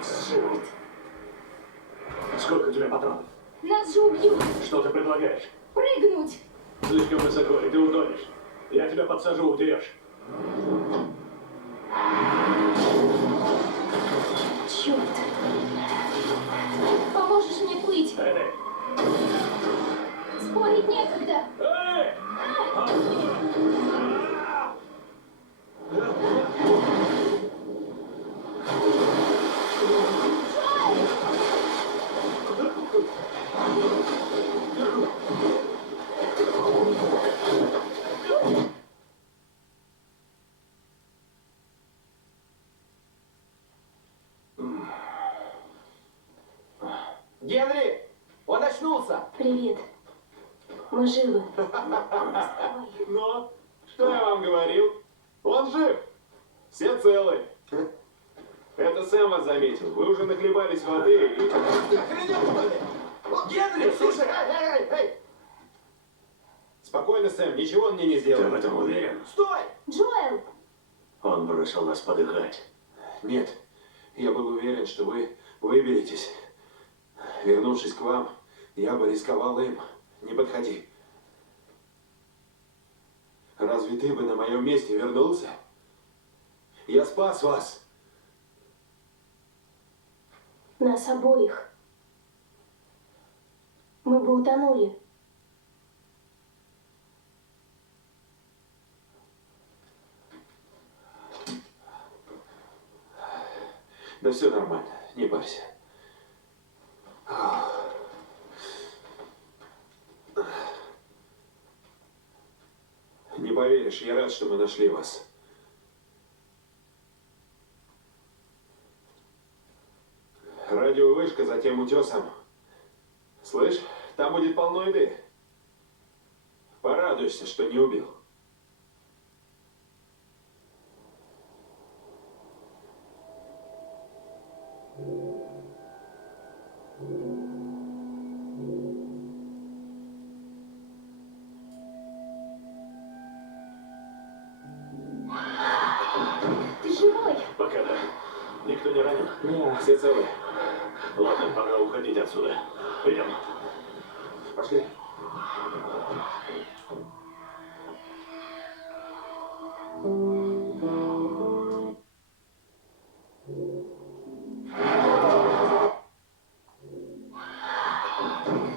Черт. Сколько у тебя патронов? Нас же убьют. Что ты предлагаешь? Прыгнуть. Слишком высоко, и ты утонешь. Я тебя подсажу, удерешь. Черт. Поможешь мне плыть? Эй! Спорить некогда. Эй! Генри! Он очнулся! Привет. Мы живы. Ну, что я вам говорил? Он жив! Все целы. Это Сэм вас заметил. Вы уже нахлебались воды и... Ты охренел, что ли? Генри, слушай! Эй! Спокойно, Сэм, ничего он мне не Ты сделал. в этом уверен? Стой! Джоэл! Он бросил нас подыхать. Нет, я был уверен, что вы выберетесь. Вернувшись к вам, я бы рисковал им. Не подходи. Разве ты бы на моем месте вернулся? Я спас вас. Нас обоих. Мы бы утонули. Да все нормально, не парься. Не поверишь, я рад, что мы нашли вас. Радиовышка за тем утесом. Слышь, там будет полно еды. Порадуйся, что не убил. Ты живой? Пока да. Никто не ранен? Нет, все целы. Ладно, пора уходить отсюда. Идем. Пошли.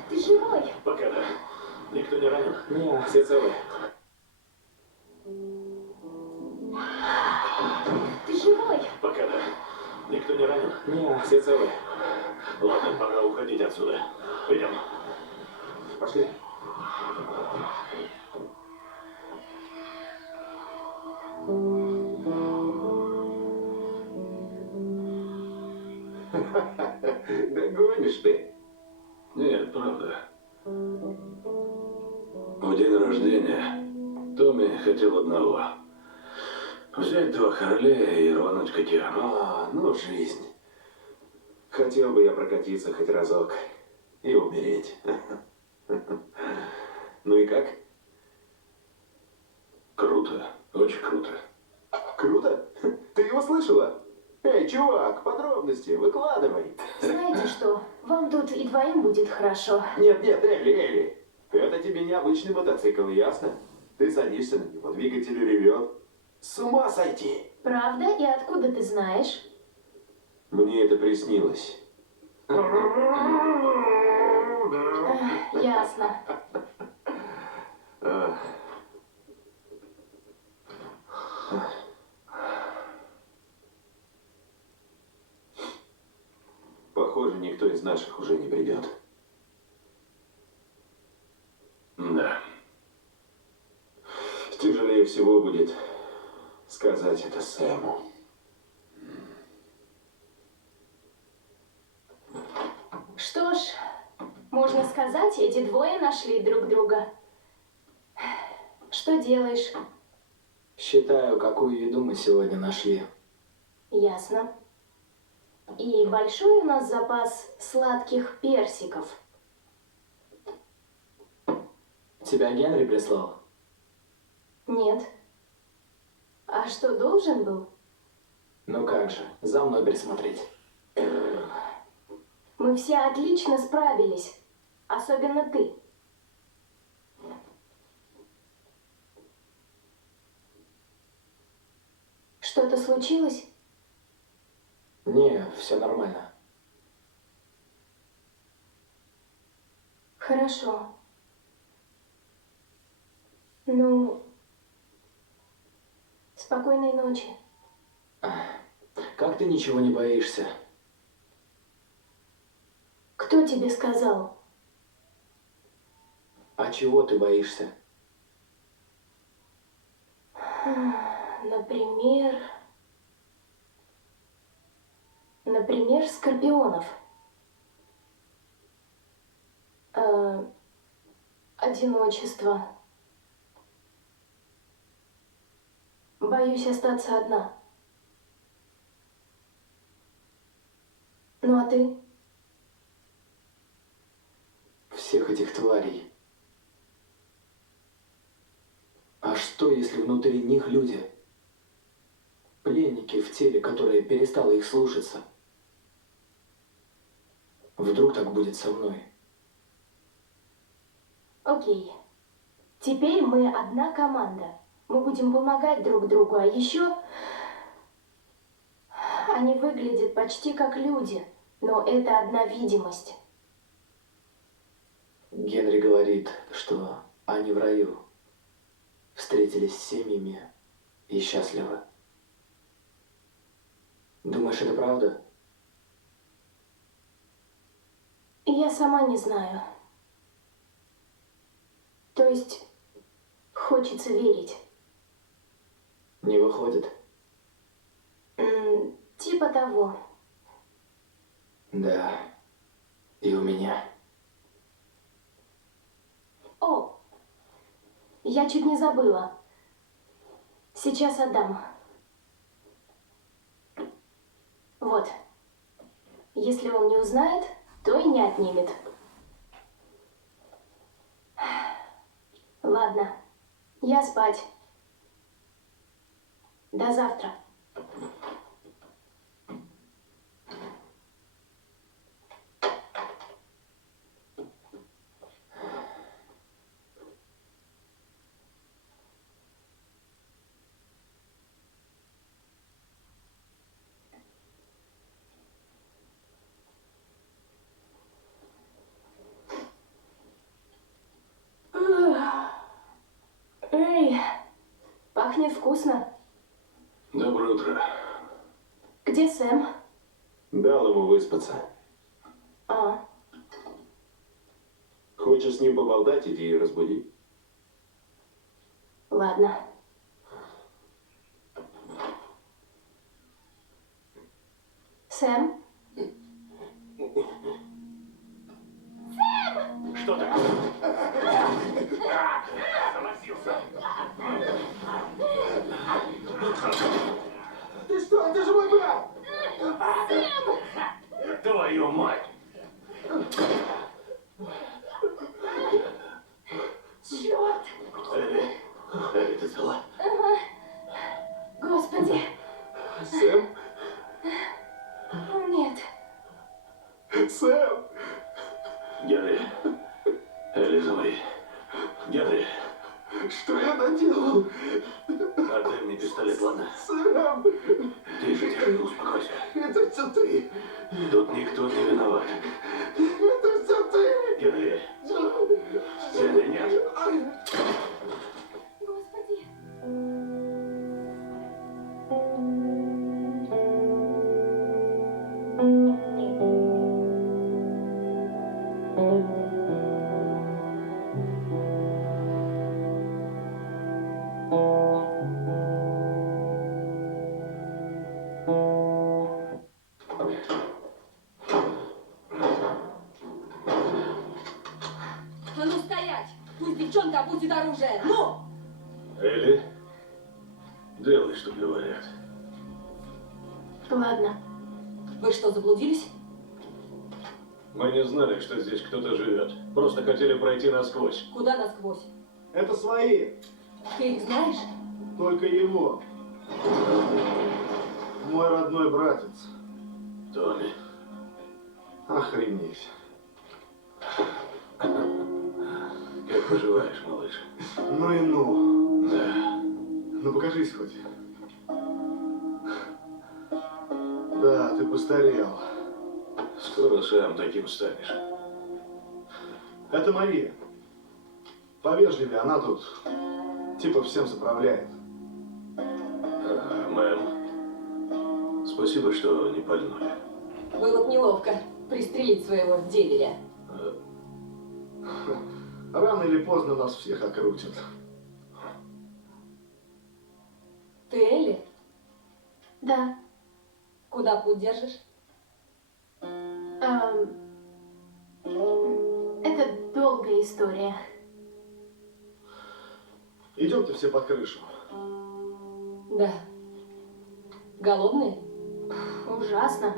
Ты живой? Пока да. Никто не ранен? Нет, все целы. Ты живой? Пока да. Никто не ранен? Нет, все целы. Ладно, пора уходить отсюда. Идем. Пошли. Да гонишь ты. Нет, правда. В день рождения Томми хотел одного. Взять 2 Харлея и рвануть к океану. Ну жизнь. Хотел бы я прокатиться хоть разок и умереть. Ну и как? Круто. Очень круто. Круто? Ты его слышала? Эй, чувак, подробности выкладывай. Знаете что? Вам тут и двоим будет хорошо. Нет, Элли. Это тебе не обычный мотоцикл, ясно? Ты садишься на него, двигатель ревет. С ума сойти! Правда? И откуда ты знаешь? Мне это приснилось. Ясно. Похоже, никто из наших уже не придет. Да. Тяжелее всего будет сказать это Сэму. Что ж, можно сказать, эти двое нашли друг друга. Что делаешь? Считаю, какую еду мы сегодня нашли. Ясно. И большой у нас запас сладких персиков. Тебя Генри прислал? Нет. А что, должен был? Ну как же, за мной присмотреть. Мы все отлично справились. Особенно ты. Что-то случилось? Не, все нормально. Хорошо. Ну, спокойной ночи. Как ты ничего не боишься? Кто тебе сказал? А чего ты боишься? Например, скорпионов. Одиночество. Боюсь остаться одна. Ну а ты? Всех этих тварей. А что, если внутри них люди? Пленники в теле, которое перестало их слушаться. Вдруг так будет со мной? Окей. Теперь мы одна команда. Мы будем помогать друг другу, а еще они выглядят почти как люди, но это одна видимость. Генри говорит, что они в раю. Встретились с семьями и счастливы. Думаешь, это правда? Я сама не знаю. То есть, хочется верить. Не выходит? Типа того. Да. И у меня. О, я чуть не забыла. Сейчас отдам. Вот. Если он не узнает, то и не отнимет. Ладно, я спать. До завтра. Эй, пахнет вкусно. Доброе утро. Где Сэм? Дал ему выспаться. А, Хочешь с ним поболтать, иди и разбуди. ладно. Сэм? Что такое? Согласился. Ты что? Это же мой брат! Твою мать! Черт! Элли, ты цела? Господи! Сэм? Нет. Сэм! Генри. Элли, за мной. Генри, Что я наделал? отдай мне пистолет, ладно? Сэм! Тише, тише, успокойся. Это все ты! Тут никто не виноват. Это все ты! Генри, Генри, нет. Господи! А ну стоять! Пусть девчонка опустит оружие! Ну! Элли, делай, что говорят. Ладно. Вы что, заблудились? Мы не знали, что здесь кто-то живет. Просто хотели пройти насквозь. Куда насквозь? Это свои! Ты их знаешь? Только его. Мой родной братец. Томми, Охренеть. как поживаешь, малыш? Ну и ну. Да. Ну покажись хоть. Да, ты постарел. Скоро сам таким станешь. Это Мария. Повежливее, она тут типа всем заправляет. Мэм, спасибо, что не пальнули. Было бы неловко пристрелить своего деверя. Рано или поздно нас всех окрутят. Ты Элли? Да. Куда путь держишь? Это долгая история. Идемте все под крышу. Да. Голодные? Ужасно.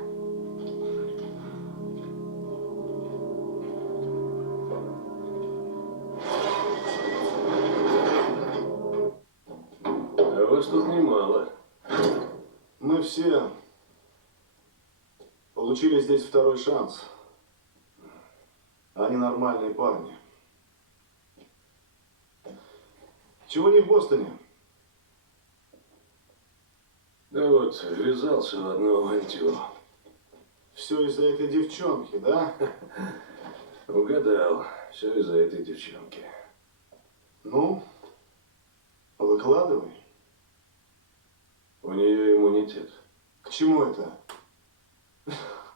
А вас тут немало. Мы все получили здесь второй шанс. Они нормальные парни. Чего не в Бостоне? Да вот, ввязался в одну авантюру. Все из-за этой девчонки, да? Угадал. Все из-за этой девчонки. Ну, выкладывай. У нее иммунитет. К чему это?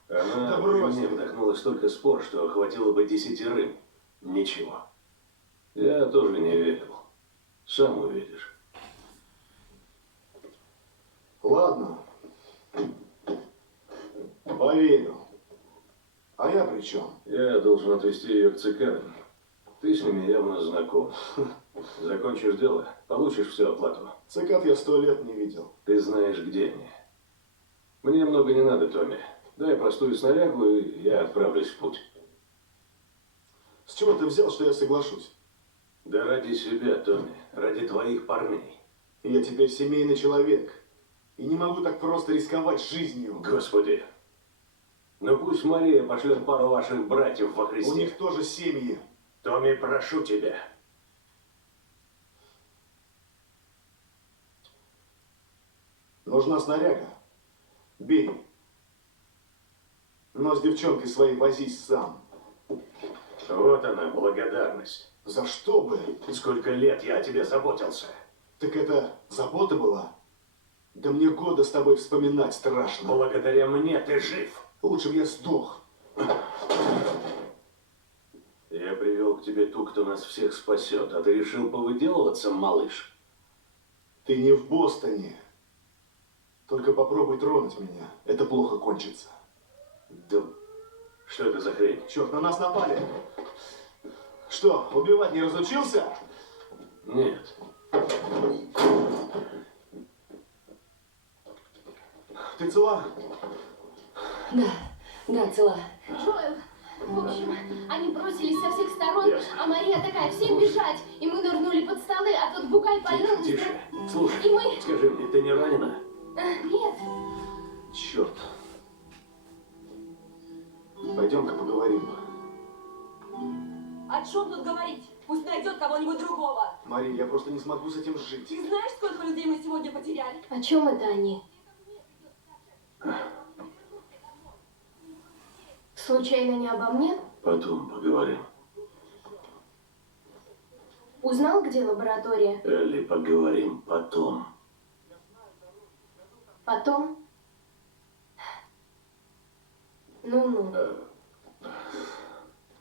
Она Да в брось мне ты. вдохнула столько спор, что хватило бы 10. Ничего. Я тоже не верил. Сам увидишь. Ладно. Поверю. А я при чем? Я должен отвезти ее к цикадам. Ты с ними явно знаком. Закончишь дело, получишь всю оплату. Цикад я 100 лет не видел. Ты знаешь, где они. Мне много не надо, Томми. Дай простую снарягу, и я отправлюсь в путь. С чего ты взял, что я соглашусь? Да ради себя, Томми. Ради твоих парней. Я теперь семейный человек. И не могу так просто рисковать жизнью. Господи. Ну пусть Мария пошлет пару ваших братьев во У Христе. них тоже семьи. Томми, прошу тебя. Нужна снаряга. Бей. Но с девчонкой своей возись сам. Вот она, благодарность. За что бы? Сколько лет я о тебе заботился. Так это забота была? Да мне года с тобой вспоминать страшно. Благодаря мне ты жив. Лучше бы я сдох. Я привел к тебе ту, кто нас всех спасет, а ты решил повыделываться, малыш? Ты не в Бостоне. Только попробуй тронуть меня. Это плохо кончится. Да что это за хрень? Черт, на нас напали. Что, убивать не разучился? Нет. Ты цела? Да, цела. Джоэл, в общем, они бросились со всех сторон, Ясно. а Мария такая, всем бежать. И мы нырнули под столы, а тут бугай пальнул. Тише, тише. Слушай, И мы... скажи мне, ты не ранена? Нет. Черт. Пойдем-ка поговорим. О чем тут говорить? Пусть найдет кого-нибудь другого. Мария, я просто не смогу с этим жить. Ты знаешь, сколько людей мы сегодня потеряли? О чем это они? Случайно не обо мне? Потом поговорим. Узнал, где лаборатория? Элли, поговорим потом. Потом? Ну-ну.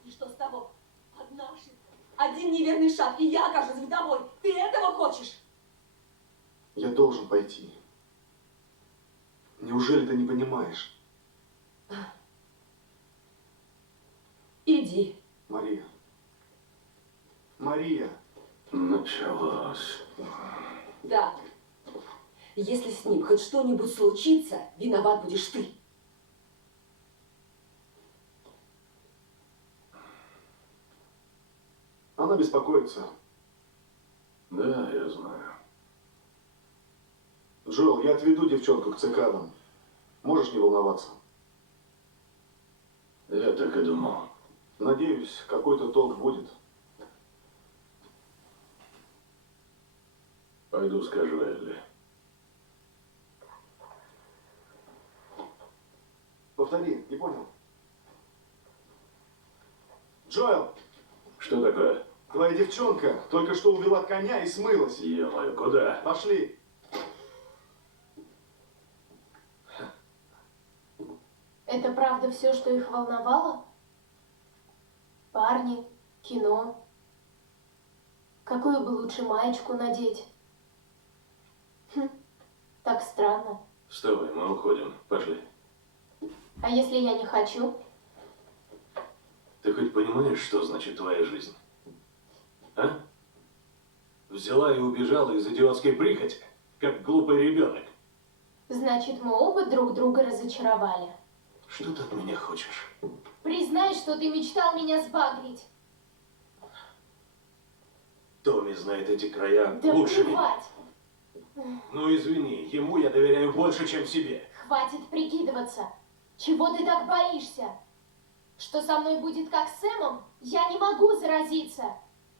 И что с того? Одна ошибка. Один неверный шаг, и я окажусь вдовой. Ты этого хочешь? Я должен пойти. Неужели ты не понимаешь? Иди. Мария. Мария. Началось. Так. Если с ним хоть что-нибудь случится, виноват будешь ты. Она беспокоится. Да, я знаю. Джоэл, я отведу девчонку к цикадам. Можешь не волноваться. Я так и думал. Надеюсь, какой-то толк будет. Пойду скажу Элли. Повтори, не понял. Джоэл, Что такое? твоя девчонка только что увела коня и смылась. Е-мое, куда? Пошли. Это правда все, что их волновало? Парни, кино. Какую бы лучше маечку надеть? Хм, так странно. Вставай, мы уходим. Пошли. А если я не хочу? Ты хоть понимаешь, что значит твоя жизнь? А? Взяла и убежала из идиотской прихоти, как глупый ребенок. Значит, мы оба друг друга разочаровали. Что ты от меня хочешь? Признай, что ты мечтал меня сбагрить. Томми знает эти края Да лучше меня. плевать. Ну извини, ему я доверяю больше, чем себе. Хватит прикидываться. Чего ты так боишься? Что со мной будет как с Сэмом? Я не могу заразиться.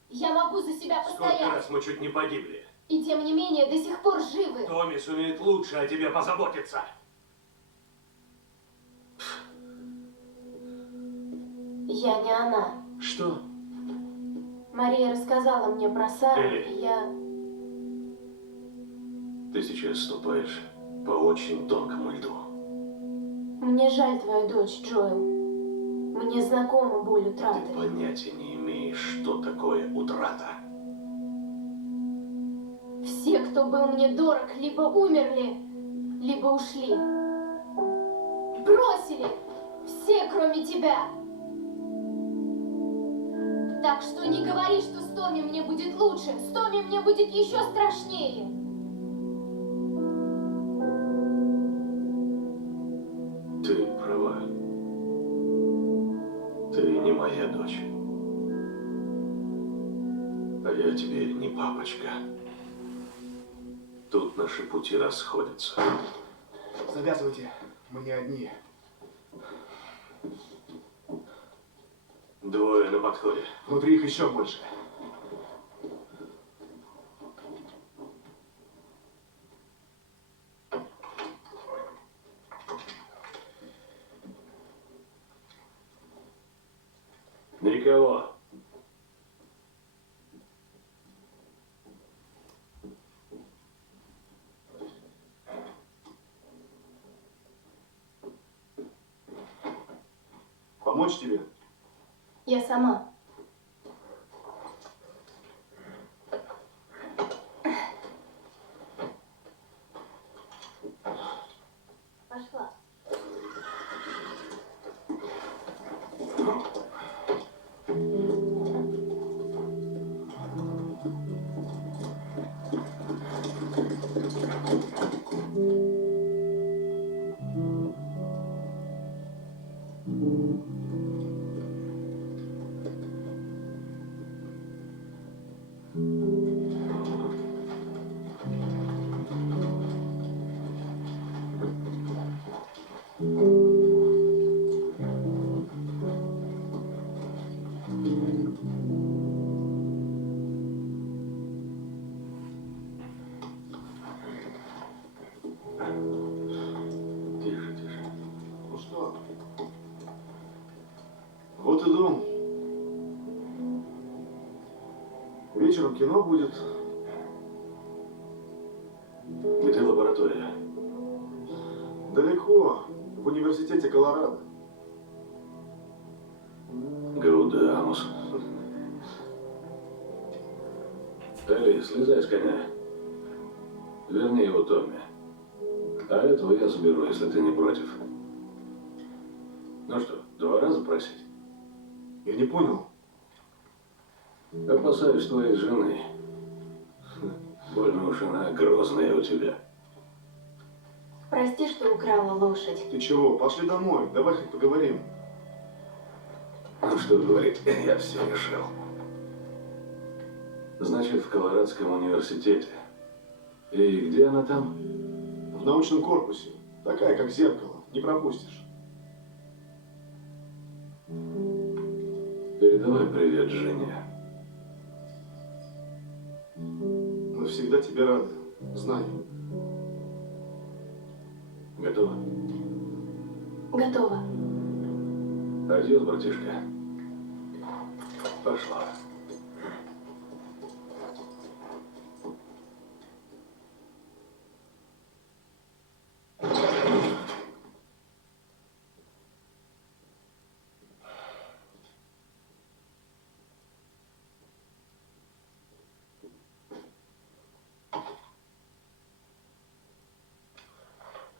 Я могу за себя Сколько постоять. раз мы чуть не погибли. И тем не менее до сих пор живы. Томми сумеет лучше о тебе позаботиться. Я не она. Что? Мария рассказала мне про Сару, Элли. и я... Ты сейчас ступаешь по очень тонкому льду. Мне жаль твою дочь, Джоэл. Мне знакома боль Ты утраты. понятия не имеешь, что такое утрата. Все, кто был мне дорог, либо умерли, либо ушли. Бросили. Все, кроме тебя. Так что не говори, что с Томми мне будет лучше. С Томми мне будет еще страшнее. Ты права. Ты не моя дочь. А я тебе не папочка. Тут наши пути расходятся. Завязывайте, мы не одни. Двое на подходе. Внутри их еще больше. Никого. Помочь тебе? Я сама. Пошла. Тише, тише. Ну что? Вот и дом. Вечером кино будет. Где лаборатория? Далеко, в университете Колорадо. Гаудамус. Элли, слезай с коня. Верни его Томми. А этого я заберу, если ты не против. Ну что, 2 раза просить? Я не понял. Опасаюсь твоей жены. Больно уж она грозная у тебя. Прости, что украла лошадь. Ты чего? Пошли домой. Давай хоть поговорим. Ну что говорить, я все решил. Значит, в Колорадском университете. И где она там? В научном корпусе. Такая, как зеркало. Не пропустишь. Передавай привет Жене. Мы всегда тебе рады. Знай. Готово? Готово. Адьос, братишка. Пошла.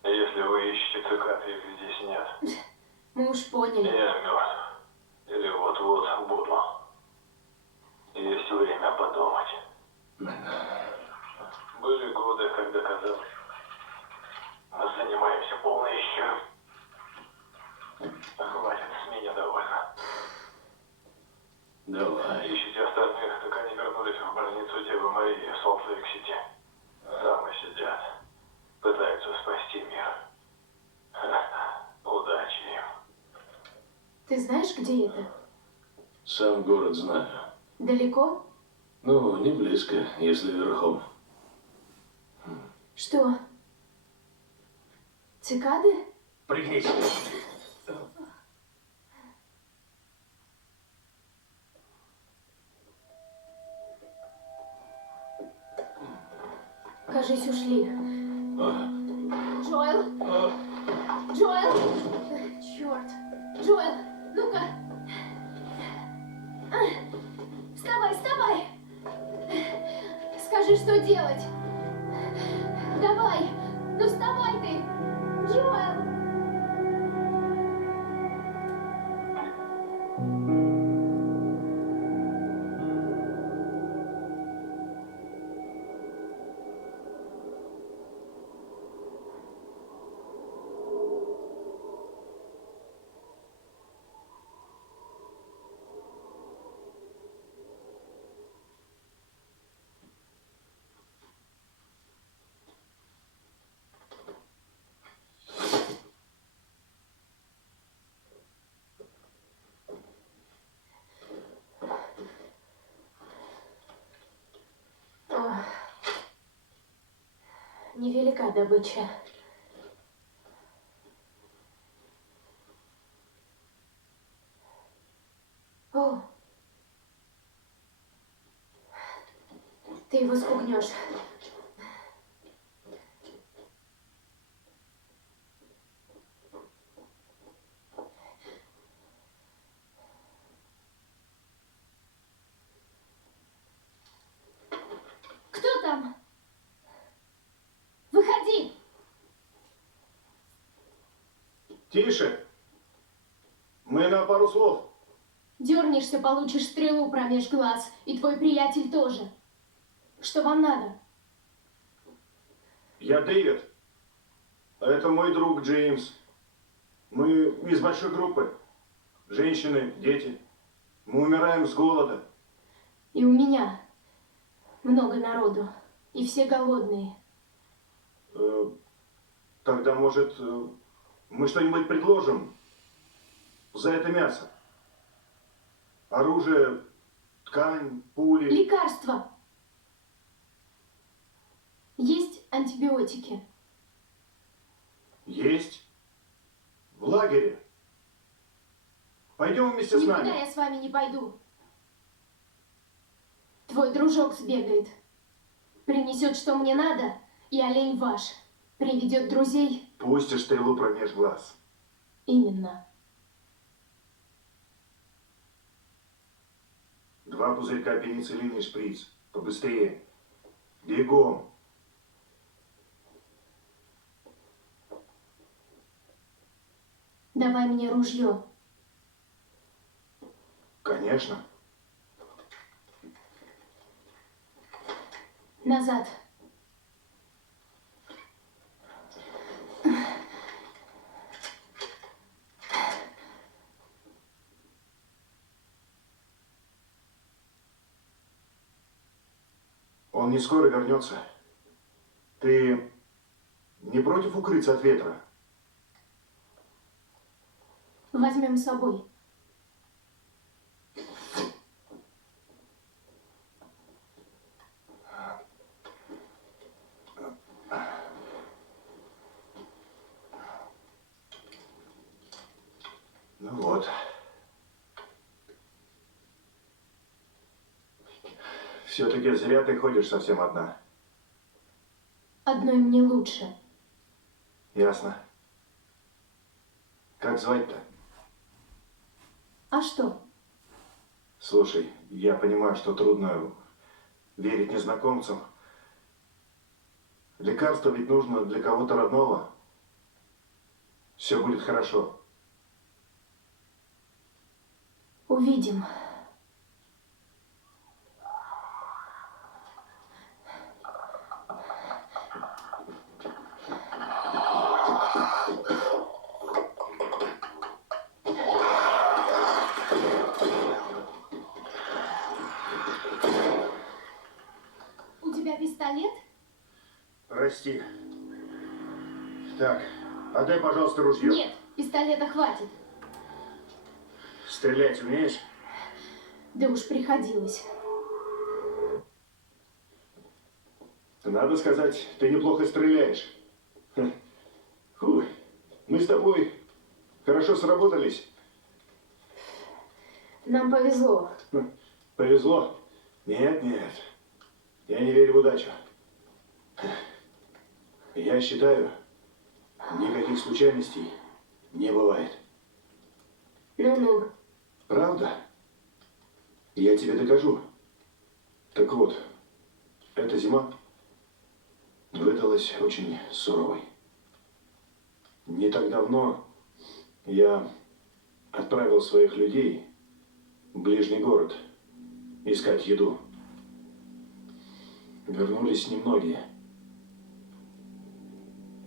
Если вы ищете цикад, их здесь нет. Мы уж поняли. Я мертв. Или вот-вот буду. Есть время подумать. Были годы, когда казалось, мы занимаемся полной херней. Хватит, с меня довольно. Давай. Ищите остальных, так они вернулись в больницу Девы Марии в Солт-Лейк-Сити. Там и сидят. Пытаются спасти мир. Удачи им. Ты знаешь, где это? Сам город знаю. Далеко? Ну, не близко, если верхом. Что? Цикады? Пригнись. Кажись, ушли. А, Джоэл? Джоэл? Черт. Джоэл, ну-ка. Вставай, вставай. Скажи, что делать. Давай. Ну вставай ты. Джоэл. Невелика добыча. О, ты его спугнешь. Кто там? Выходи! Тише. Мы на пару слов. Дернешься, получишь стрелу промеж глаз, и твой приятель тоже. Что вам надо? Я Дэвид. А это мой друг Джеймс. Мы из большой группы. Женщины, дети. Мы умираем с голода. И у меня много народу, и все голодные. Тогда, может, мы что-нибудь предложим за это мясо? Оружие, ткань, пули. Лекарства. Есть антибиотики. Есть. В лагере. Пойдем вместе с Никуда нами. я с вами не пойду. Твой дружок сбегает. Принесет, что мне надо, и олень ваш. Приведет друзей. Пустишь стрелу промеж глаз. Именно. 2 пузырька пенициллина и шприц. Побыстрее. Бегом. Давай мне ружье. Конечно. Назад. Он не скоро вернется. Ты не против укрыться от ветра? Возьмем с собой. Ну вот. Все-таки зря ты ходишь совсем одна. Одной мне лучше. Ясно. Как звать-то? А что? Слушай, я понимаю, что трудно верить незнакомцам. Лекарство ведь нужно для кого-то родного. Все будет хорошо. Увидим. У тебя пистолет? Прости. Так, отдай, пожалуйста, ружье. Нет, пистолета хватит. Стрелять умеешь? Да уж приходилось. Надо сказать, ты неплохо стреляешь. Фу, мы с тобой хорошо сработались. Нам повезло. Повезло? Нет, нет. Я не верю в удачу. Я считаю, никаких случайностей не бывает. Ну-ну. Правда? Я тебе докажу. Так вот, эта зима выдалась очень суровой. Не так давно я отправил своих людей в ближний город искать еду. Вернулись немногие.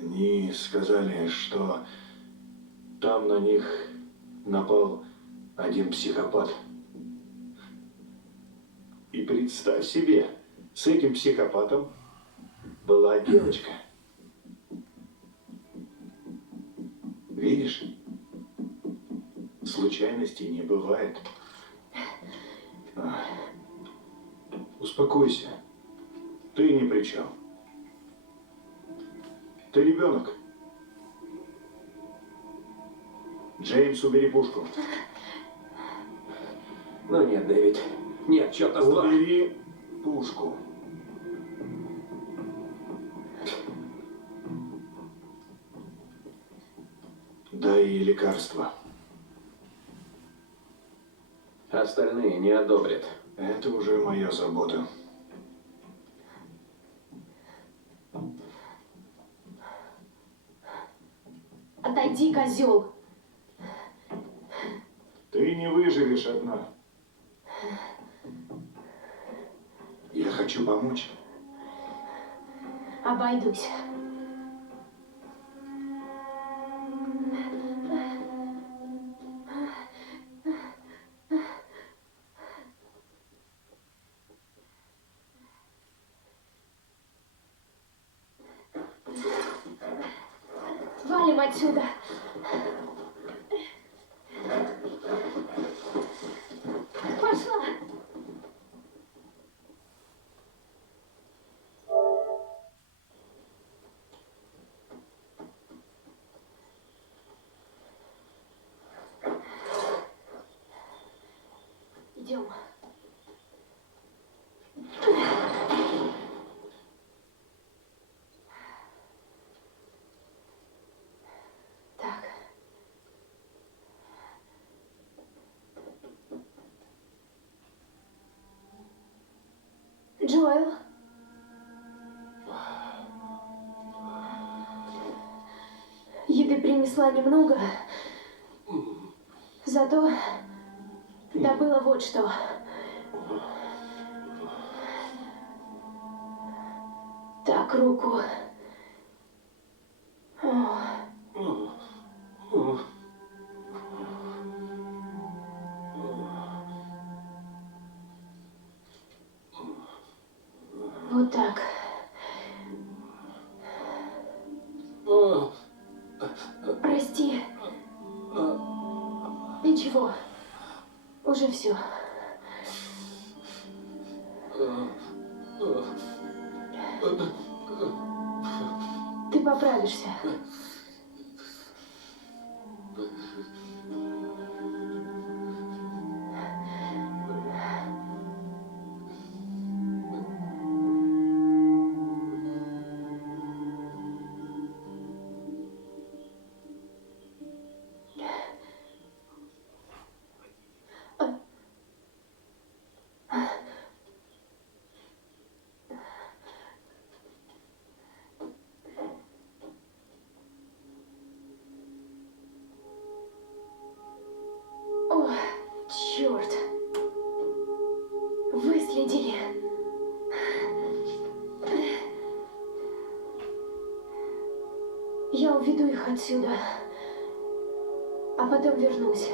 Они сказали, что там на них напал один психопат. И представь себе, с этим психопатом была девочка. Видишь, случайностей не бывает. Успокойся. Ты ни при чем. Ты ребенок. Джеймс, убери пушку. Ну нет, Дэвид. Нет, черта с два. Убери пушку. Дай ей лекарство. Остальные не одобрят. Это уже моя забота. Отойди, козел. Ты не выживешь одна. Я хочу помочь. Обойдусь. Валим отсюда. Пошла. Идем. Так. Джоэл. Еды принесла немного, зато добыла вот что. Так, руку. Вот так. Прости. Ничего. Уже все. Ты поправишься. отсюда, а потом вернусь.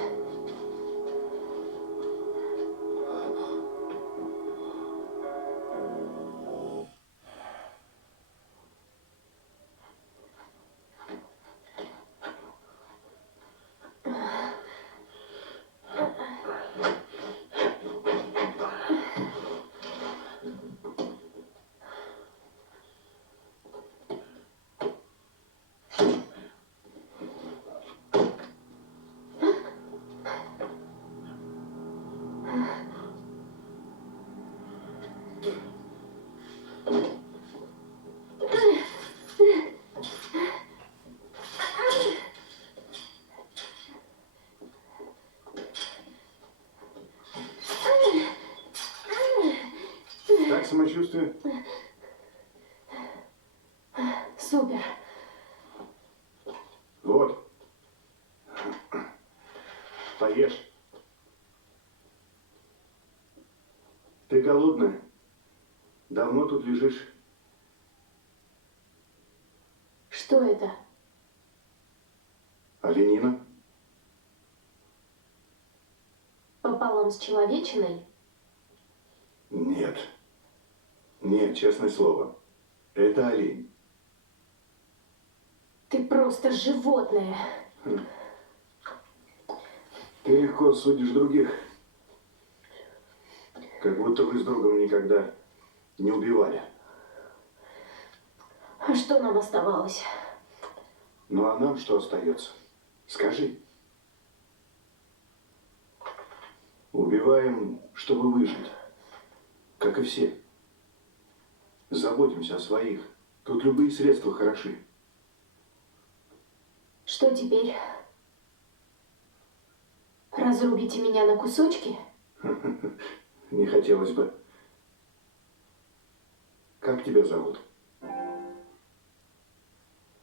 Как самочувствие? Супер. Вот. Поешь. Ты голодная? Давно тут лежишь? Что это? Оленина? Пополам с человечиной? Нет. Нет, честное слово. Это олень. Ты просто животное. Ты легко судишь других. Как будто вы с другом никогда не убивали. А что нам оставалось? Ну а нам что остается? Скажи. Убиваем, чтобы выжить. Как и все. Заботимся о своих. Тут любые средства хороши. Что теперь? Разрубите меня на кусочки? Не хотелось бы. Как тебя зовут?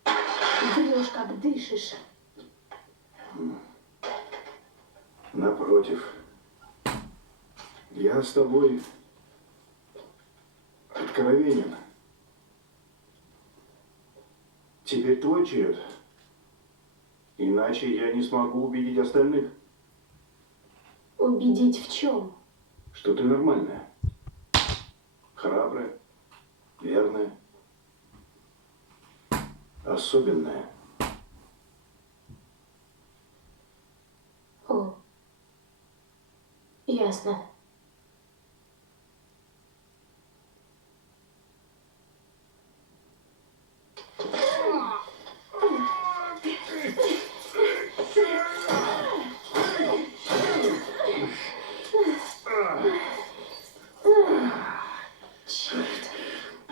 Врешь, как дышишь. Напротив. Я с тобой откровенен. Теперь твой черед. Иначе я не смогу убедить остальных, Убедить в чем? что ты нормальная. Храбрая, верная, особенная. О, ясно.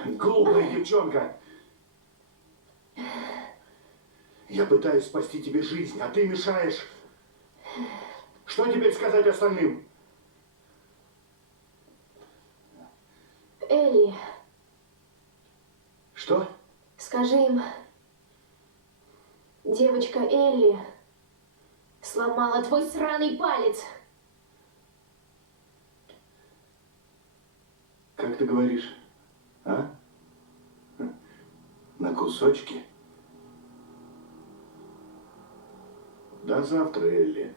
Глупая девчонка! Я пытаюсь спасти тебе жизнь, а ты мешаешь. Что теперь сказать остальным? Элли, Что? скажи им, девочка Элли сломала твой сраный палец. Как ты говоришь? А? На кусочки? До завтра, Элли.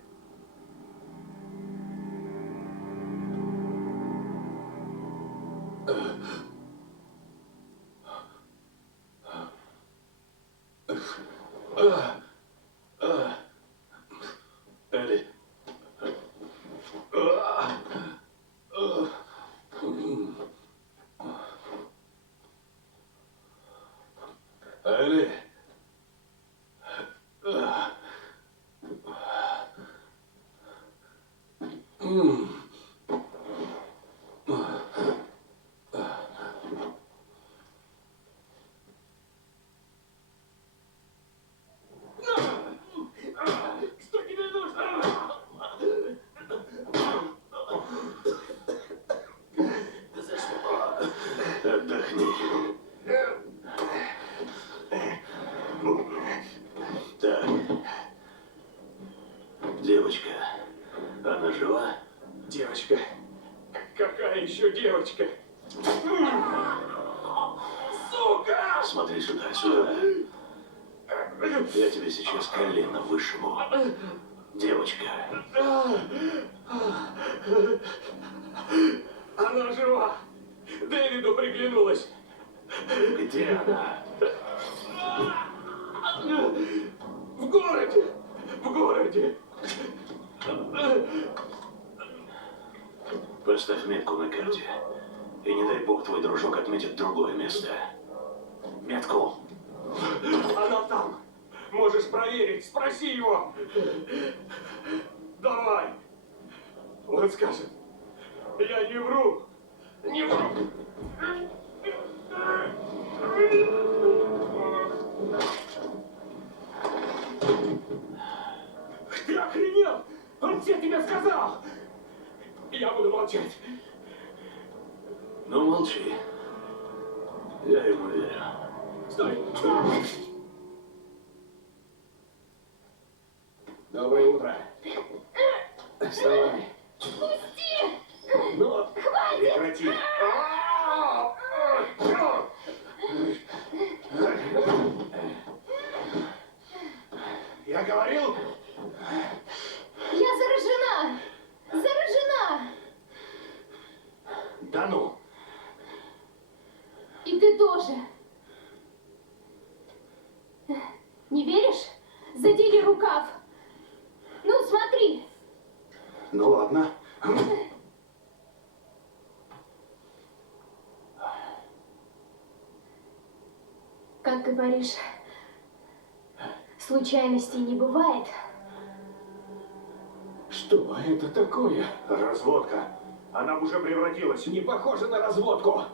Элли. Элли. Что тебе нужно? Отдохни. Так. Девочка, она жива? Девочка. Какая еще девочка? Сука! Смотри сюда, сюда. Я тебе сейчас колено вышибу. Девочка. Она жива. Дэвиду приглянулась. Где она? В городе. В городе. Поставь метку на карте. И не дай бог твой дружок отметит другое место. Метку. Она там. Можешь проверить. Спроси его. Давай. Он скажет. Я не вру. Не вру. Ты охренел? Он все тебе сказал. Я буду молчать. Ну, молчи. Я ему верю. Стой! Доброе утро. Вставай. Пусти! Ну, прекрати. Я говорил? Я заражена! Заражена! Да ну. И ты тоже. Не веришь? Задели рукав. Ну, смотри. Ну ладно. Как говоришь, случайностей не бывает. Что это такое? Разводка. Она уже превратилась. Не похоже на разводку.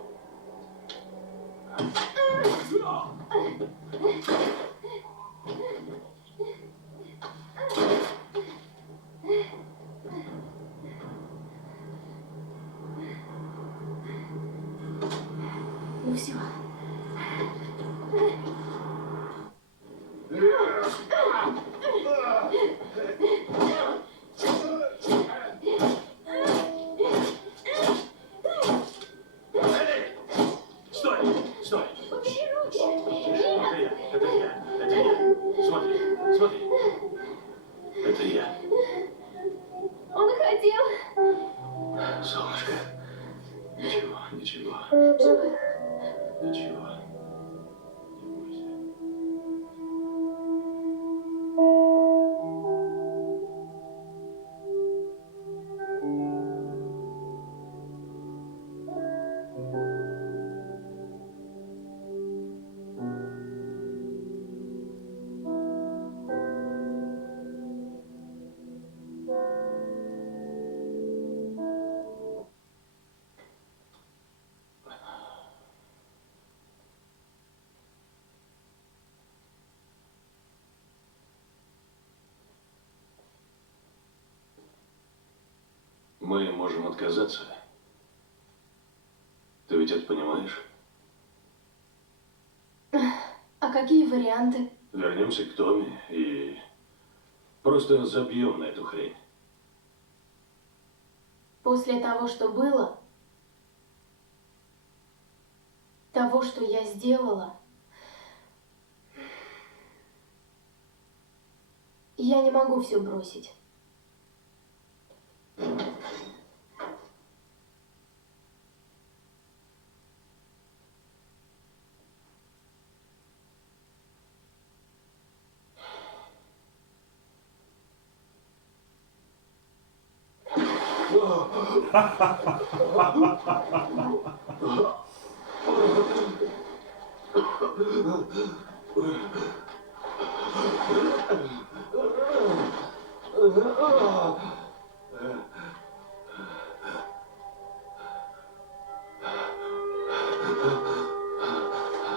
Ну все. Стой! Стой! Убери руки! Это я. Это я. Смотри. Смотри. Это я. Он хотел. Солнышко. Ничего, ничего. Живы. Ничего. Не бойся. Мы можем отказаться. Ты ведь это понимаешь? А какие варианты? Вернемся к Томе и просто забьем на эту хрень. После того, что было, того, что я сделала, я не могу все бросить.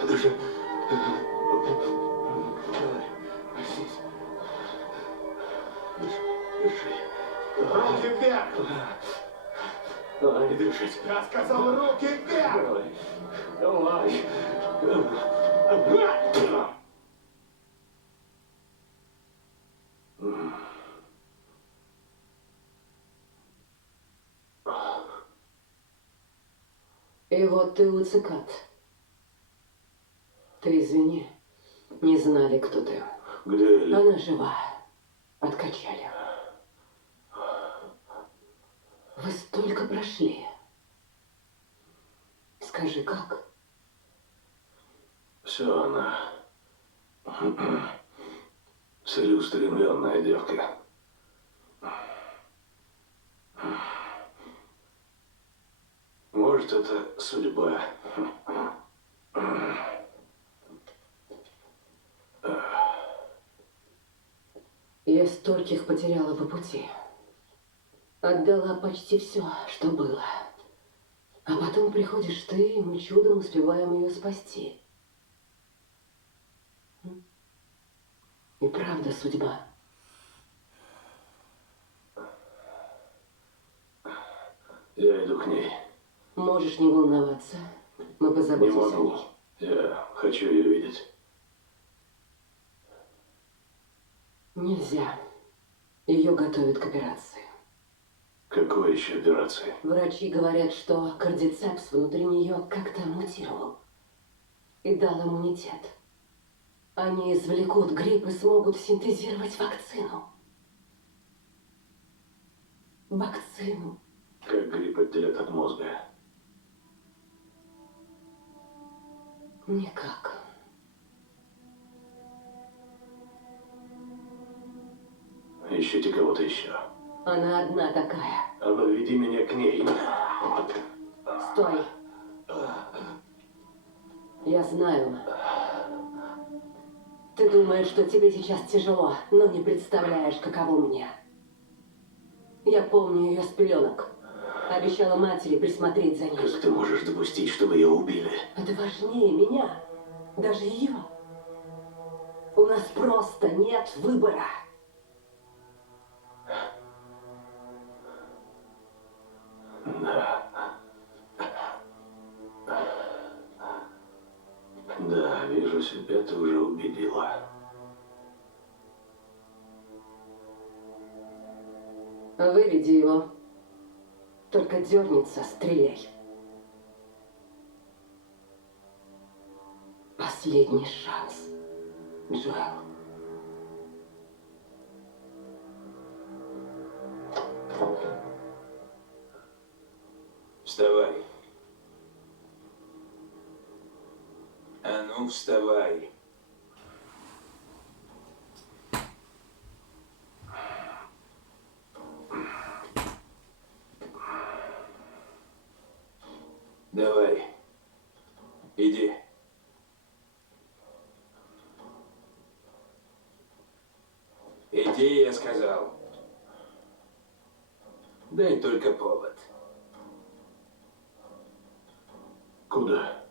Дыши. Давай, проснись. Дыши. Руки вверх! Давай, дышать. Я сказал, руки вверх! Давай. Давай. И вот ты уцикат. Ты извини, Не знали, кто ты. Где Элли? Она жива. Откачали. Вы столько прошли. Скажи, как? Все она. Целеустремленная девка. Может, это судьба. Я стольких потеряла по пути. Отдала почти все, что было. А потом приходишь ты, и мы чудом успеваем ее спасти. И правда судьба. Я иду к ней. Можешь не волноваться. Мы Не позаботимся о могу. ней. Я хочу ее видеть. Нельзя. Ее готовят к операции. Какой еще операции? Врачи говорят, что кардицепс внутри нее как-то мутировал и дал иммунитет. Они извлекут грипп и смогут синтезировать вакцину. Вакцину. Как грипп отделят от мозга? Никак. Ищите кого-то еще. Она одна такая. А ну, веди меня к ней. Стой. Я знаю. Ты думаешь, что тебе сейчас тяжело, но не представляешь, каково мне. Я помню ее с пеленок. Обещала матери присмотреть за ней. Как ты можешь допустить, чтобы ее убили? Это важнее меня. Даже ее. У нас просто нет выбора. Да. Да, вижу, себя ты уже убедила. Выведи его. Только дернется, стреляй. Последний шанс, Джоэл. Вставай. А ну, вставай. Давай. Иди. Иди, я сказал. Дай только повод. Куда?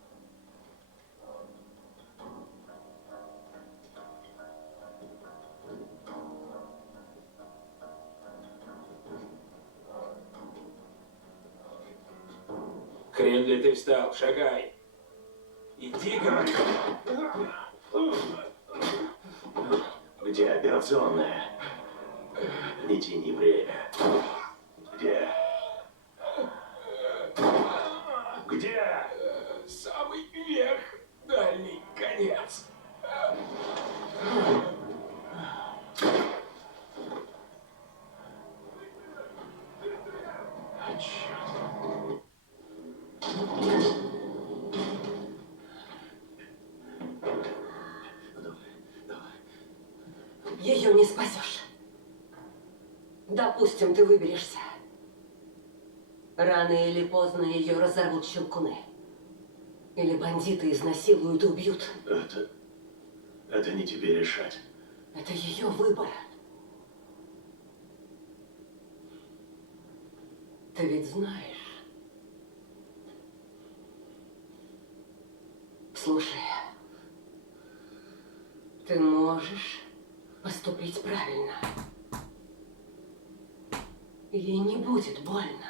Хрен ли ты встал? Шагай. Иди, говорю. Где операционная? Не тяни время. Где? Где? Самый верх, дальний конец. Ее не спасешь. Допустим, ты выберешься. Рано или поздно ее разорвут щелкуны. Или бандиты изнасилуют и убьют. Это не тебе решать. Это ее выбор. Ты ведь знаешь. Слушай, ты можешь поступить правильно. Ей не будет больно.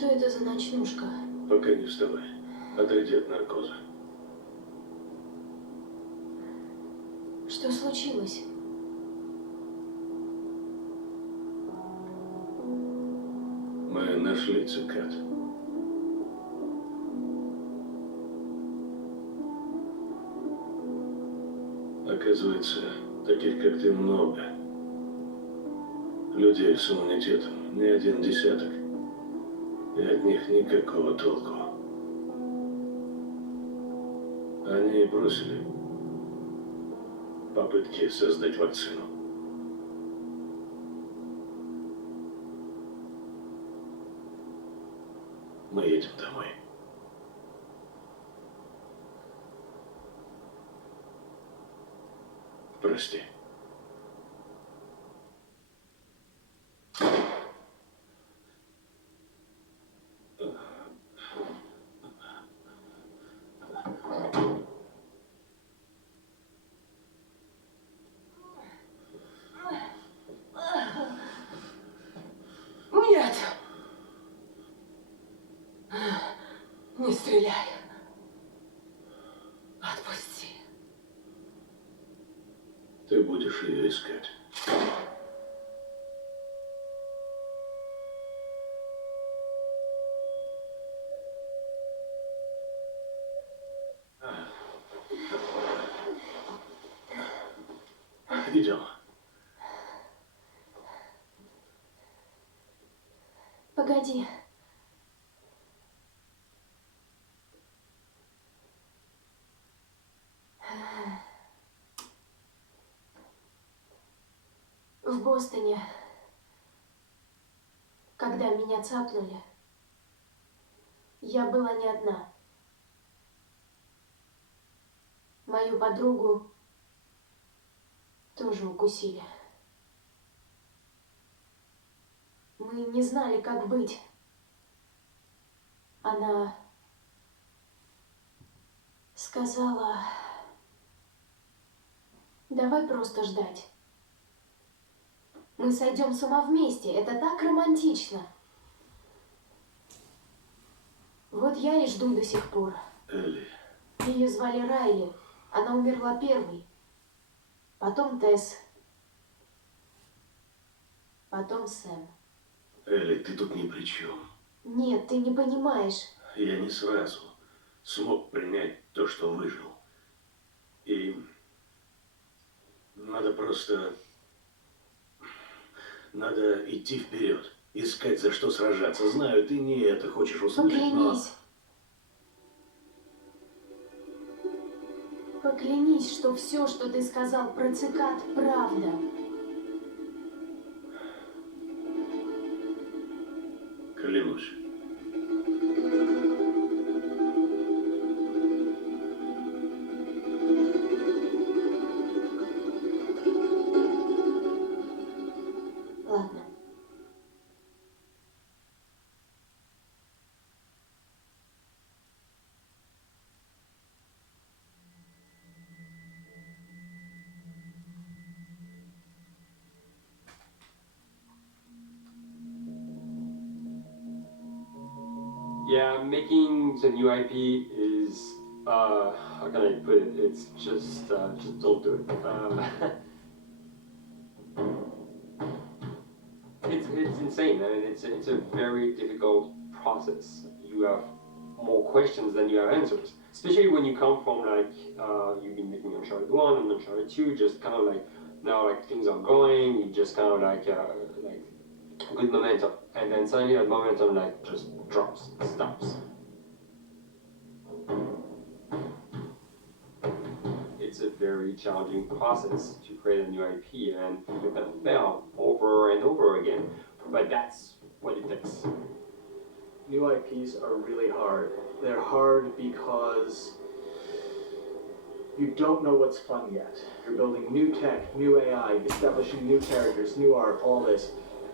Что это за ночнушка? Пока не вставай. Отойди от наркоза. Что случилось? Мы нашли цикад. Оказывается, таких как ты много. Людей с иммунитетом не один десяток. И от них никакого толку. Они бросили попытки создать вакцину. Мы едем домой. Прости. Нет! Не стреляй. Отпусти. Ты будешь ее искать. Идем. Погоди. В Бостоне, когда меня цапнули, я была не одна. Мою подругу тоже укусили. Мы не знали, как быть. Она сказала, давай просто ждать. Мы сойдем с ума вместе. Это так романтично. Вот я и жду до сих пор. Элли. Ее звали Райли. Она умерла первой. Потом Тесс. Потом Сэм. Элли, ты тут ни при чем. Нет, ты не понимаешь. Я не сразу смог принять то, что выжил. И надо просто... Надо идти вперед, искать, за что сражаться. Знаю, ты не это хочешь услышать, но... Поклянись. Поклянись, что все, что ты сказал про цикад, правда. Клянусь. Ладно. Yeah, making the new IP is, how can I put it? It's just don't do it. It's insane. I mean, it's a very difficult process. You have more questions than you have answers. Especially when you come from like, you've been making Uncharted 1 and Uncharted 2, just kind of like, now like things are going, you just kind of like good momentum, and then suddenly that momentum like just drops, stops. It's a very challenging process to create a new IP, and you're gonna fail over and over again, but that's what it takes. New IPs are really hard. They're hard because you don't know what's fun yet. You're building new tech, new AI, establishing new characters, new art, all this.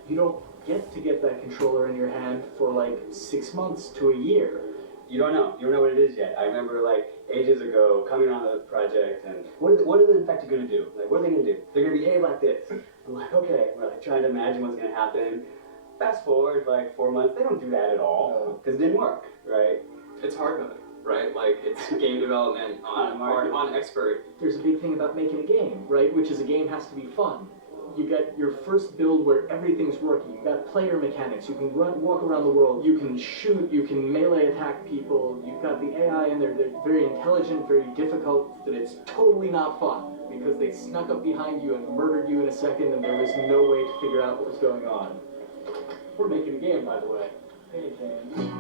You don't get to get that controller in your hand for like 6 months to a year. You don't know. You don't know what it is yet. I remember like ages ago coming on the project and what are the infected going to do? Like what are they going to do? They're going to behave like this. I'm like, okay. We're like trying to imagine what's going to happen. Fast forward like 4 months, they don't do that at all because it didn't work, right? It's hard mode, right? Like it's game development on expert. There's a big thing about making a game, right? Which is a game has to be fun. You get your first build where everything's working. You've got player mechanics. You can walk around the world. You can shoot. You can melee attack people. You've got the AI in there. They're very intelligent, very difficult. That it's totally not fun because they snuck up behind you and murdered you in a second, and there was no way to figure out what was going on. We're making a game, by the way. Hey, James.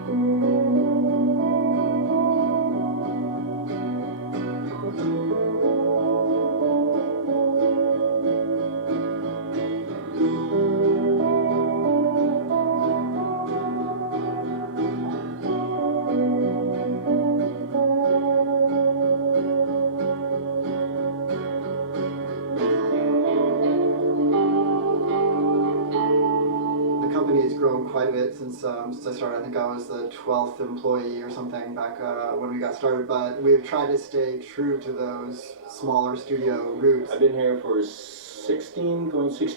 Grown quite a bit since I started. I think I was the 12th employee or something back when we got started, but we've tried to stay true to those smaller studio roots. I've been here for 16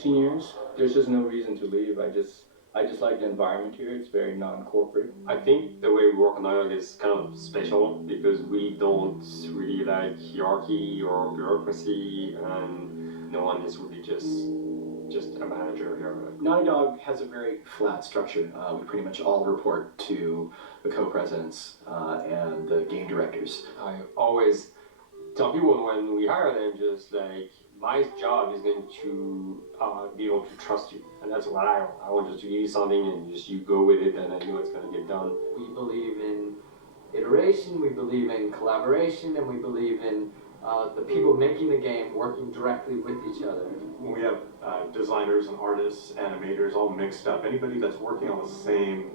years. There's just no reason to leave. I just like the environment here. It's very non-corporate. I think the way we work on Dialogue is kind of special because we don't really like hierarchy or bureaucracy, and no one is really just a manager here. Naughty Dog has a very flat structure. We pretty much all report to the co-presidents and the game directors. I always tell people when we hire them, just like, my job is going to be able to trust you, and that's what I want. I want just to give you something and just you go with it, and I know it's going to get done. We believe in iteration, we believe in collaboration, and we believe in the people making the game working directly with each other. When we have designers and artists, animators all mixed up, anybody that's working on the same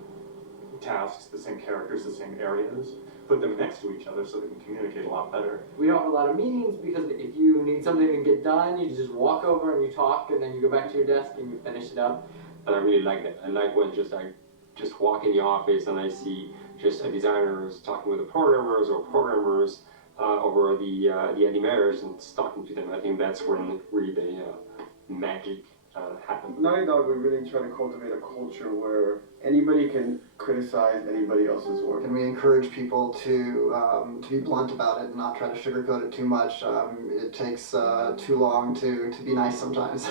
tasks, the same characters, the same areas, put them next to each other so they can communicate a lot better. We don't have a lot of meetings because if you need something to get done, you just walk over and you talk, and then you go back to your desk and you finish it up. And I really like that. I like when just walk in the office and I see just designers talking with the programmers or programmers over the animators and talking to them. I think that's when really the magic happens. Naughty Dog, we really try to cultivate a culture where anybody can criticize anybody else's work. And we encourage people to be blunt about it and not try to sugarcoat it too much. It takes too long to be nice sometimes.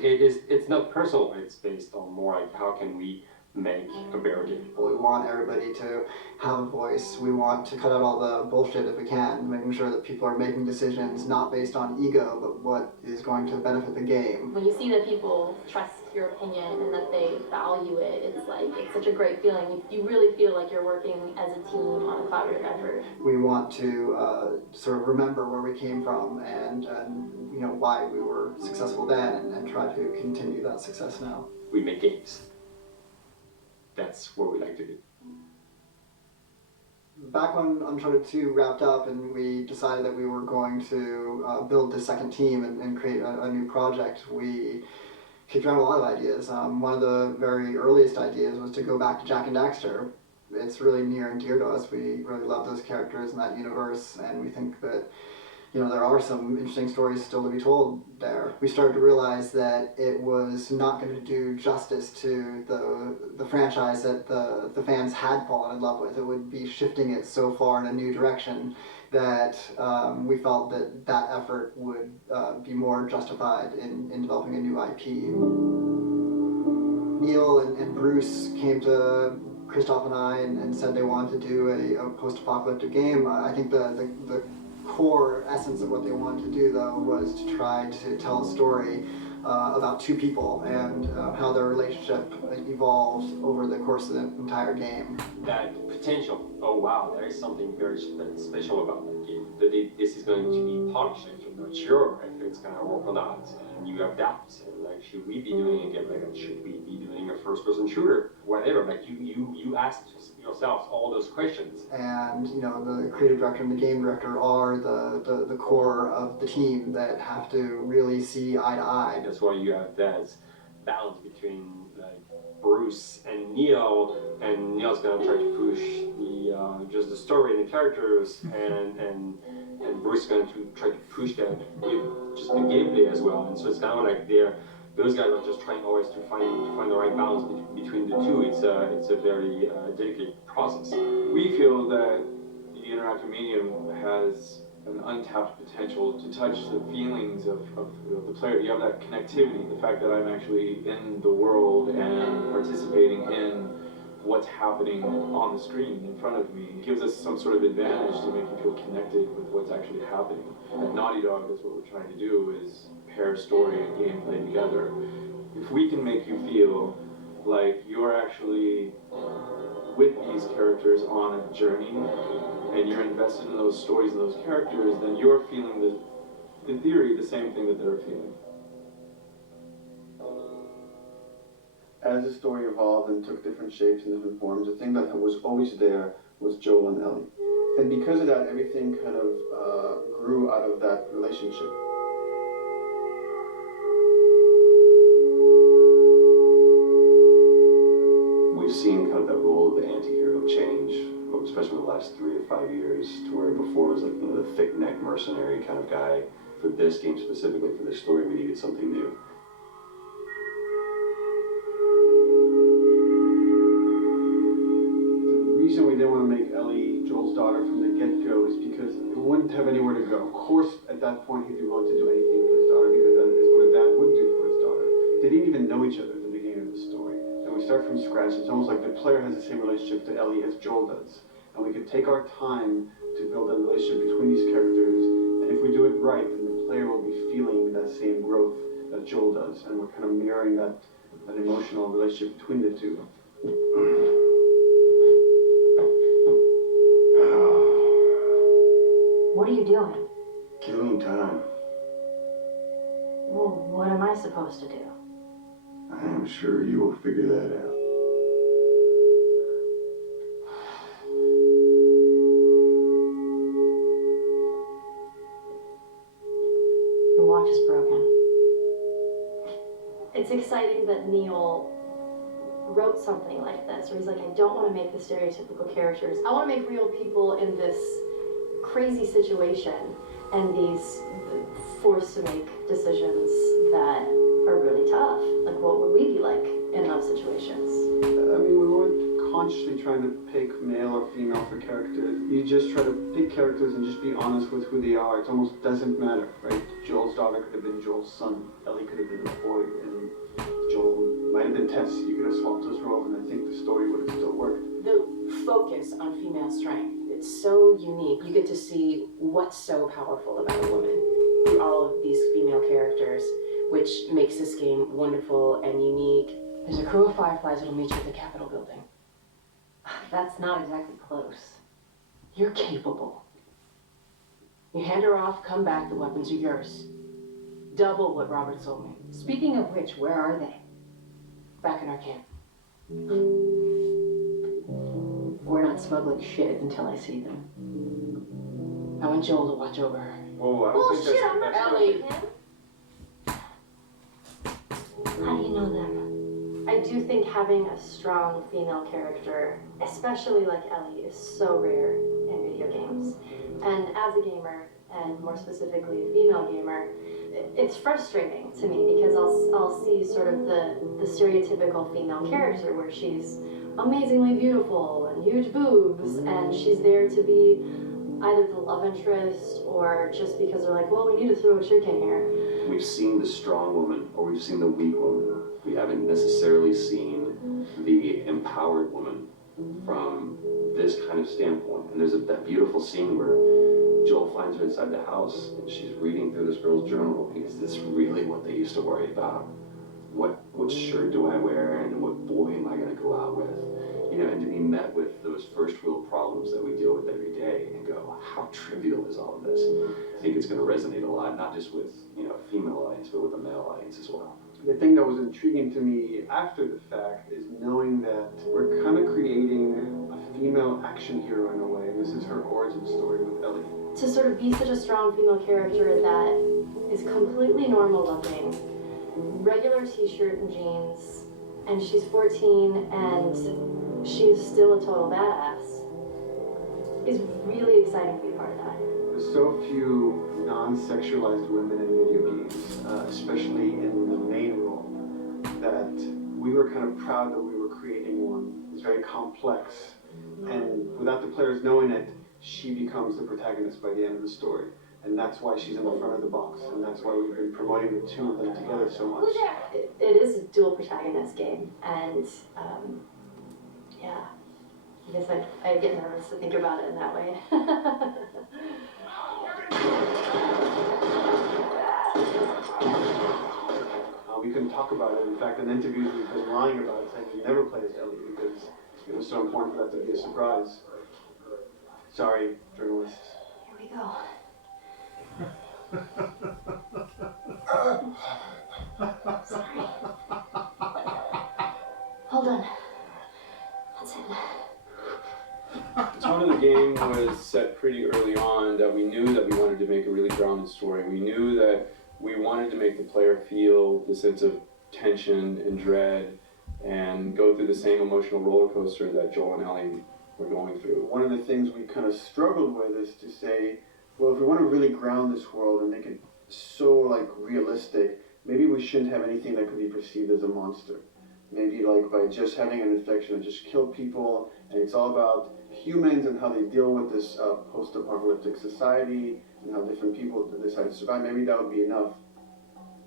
It's not personal, it's based on more like how can we make a better game. We want everybody to have a voice. We want to cut out all the bullshit if we can, making sure that people are making decisions not based on ego, but what is going to benefit the game. When you see that people trust your opinion and that they value it, it's such a great feeling. You really feel like you're working as a team on a collaborative effort. We want to sort of remember where we came from and you know why we were successful then and try to continue that success now. We make games. That's what we like to do. Back when Uncharted 2 wrapped up and we decided that we were going to build the second team and create a new project, we kicked around a lot of ideas. One of the very earliest ideas was to go back to Jak and Daxter. It's really near and dear to us. We really love those characters in that universe, and we think that there are some interesting stories still to be told there. We started to realize that it was not going to do justice to the franchise that the fans had fallen in love with. It would be shifting it so far in a new direction that we felt that effort would be more justified in developing a new IP. Neil and Bruce came to Christoph and I and said they wanted to do a post-apocalyptic game. I think the core essence of what they wanted to do, though, was to try to tell a story about two people and how their relationship evolved over the course of the entire game. That potential, oh wow, there is something very special about that game. That this is going to be polished, and you're not sure if it's going to work or not. And you have doubts, and like, should we be doing a game like that? Should we be doing a first-person shooter? Whatever, like you ask yourselves all those questions. And the creative director and the game director are the core of the team that have to really see eye to eye. That's why you have that balance between like Bruce and Neil, and Neil's gonna try to push just the story and the characters, and Bruce is going to try to push that with just the gameplay as well. And so it's kind of like they're those guys are just trying always to find the right balance between the two. It's a very dedicated process. We feel that the interactive medium has an untapped potential to touch the feelings of the player. You have that connectivity, the fact that I'm actually in the world and participating in what's happening on the screen in front of me gives us some sort of advantage to make you feel connected with what's actually happening. At Naughty Dog, that's what we're trying to do, is pair story and gameplay together. If we can make you feel like you're actually with these characters on a journey and you're invested in those stories and those characters, then you're feeling, in theory, the same thing that they're feeling. As the story evolved and took different shapes and different forms, the thing that was always there was Joel and Ellie. And because of that, everything kind of grew out of that relationship. We've seen kind of that role of the anti-hero change, especially in the last 3 to 5 years, to where before it was like, you know, the thick-neck mercenary kind of guy. For this game specifically, for this story, we needed something new. The reason we didn't want to make Ellie Joel's daughter from the get-go is because it wouldn't have anywhere to go. Of course, at that point, he'd be willing to do anything for his daughter because that is what a dad would do for his daughter. They didn't even know each other at the beginning of the story. And we start from scratch. It's almost like the player has the same relationship to Ellie as Joel does. And we could take our time to build a relationship between these characters. And if we do it right, then the player will be feeling that same growth that Joel does. And we're kind of mirroring that emotional relationship between the two. What are you doing? Killing time. Well, what am I supposed to do? I am sure you will figure that out. Your watch is broken. It's exciting that Neil wrote something like this, where he's like, I don't want to make the stereotypical characters. I want to make real people in this crazy situation and these forced to make decisions that are really tough. Like, what would we be like in those situations? I mean, we weren't consciously trying to pick male or female for characters. You just try to pick characters and just be honest with who they are. It almost doesn't matter, right? Joel's daughter could have been Joel's son. Ellie could have been a boy, and Joel might have been Tess. You could have swapped those roles, and I think the story would have still worked. The focus on female strength, it's so unique. You get to see what's so powerful about a woman through all of these female characters, which makes this game wonderful and unique. There's a crew of Fireflies that'll meet you at the Capitol building. That's not exactly close. You're capable. You hand her off, come back, the weapons are yours. Double what Robert sold me. Speaking of which, where are they? Back in our camp. We're not smuggling shit until I see them. I want Joel to watch over her. Whoa, I don't Bullshit, think I'm not Ellie. him. How do you know them? I do think having a strong female character, especially like Ellie, is so rare in video games. And as a gamer, and more specifically a female gamer, it's frustrating to me because I'll see sort of the stereotypical female character where she's amazingly beautiful and huge boobs, and she's there to be either the love interest or just because they're like, well, we need to throw a chick in here. We've seen the strong woman, or we've seen the weak woman. We haven't necessarily seen the empowered woman from this kind of standpoint. And there's that beautiful scene where Joel finds her inside the house, and she's reading through this girl's journal. Is this really what they used to worry about? What shirt do I wear, and what boy am I going to go out with? You know, and to be met with those first world problems that we deal with every day and go, how trivial is all of this? I think it's going to resonate a lot, not just with, you know, a female audience, but with a male audience as well. The thing that was intriguing to me after the fact is knowing that we're kind of creating a female action hero in a way. This is her origin story with Ellie. To sort of be such a strong female character that is completely normal looking, regular t-shirt and jeans, and she's 14 and she's still a total badass, is really exciting to be part of that. There's so few non-sexualized women in video games, especially in the main role. kind of proud that we were creating one. It's very complex, and without the players knowing it, she becomes the protagonist by the end of the story. And that's why she's in the front of the box, and that's why we've been promoting the two of them together so much. It is a dual protagonist game, and yeah, I guess I get nervous to think about it in that way. We couldn't talk about it. In fact, in interviews we've been lying about it, saying we never play as Ellie because it was so important for that to be a surprise. Sorry, journalists. Here we go. Sorry. Hold on. That's it. The tone of the game was set pretty early on that we knew that we wanted to make a really grounded story. We knew that we wanted to make the player feel the sense of tension and dread and go through the same emotional roller coaster that Joel and Ellie were going through. One of the things we kind of struggled with is to say, well, if we want to really ground this world and make it so like realistic, maybe we shouldn't have anything that could be perceived as a monster. Maybe like by just having an infection and just kill people, and it's all about humans and how they deal with this post-apocalyptic society and how different people decide to survive. Maybe that would be enough.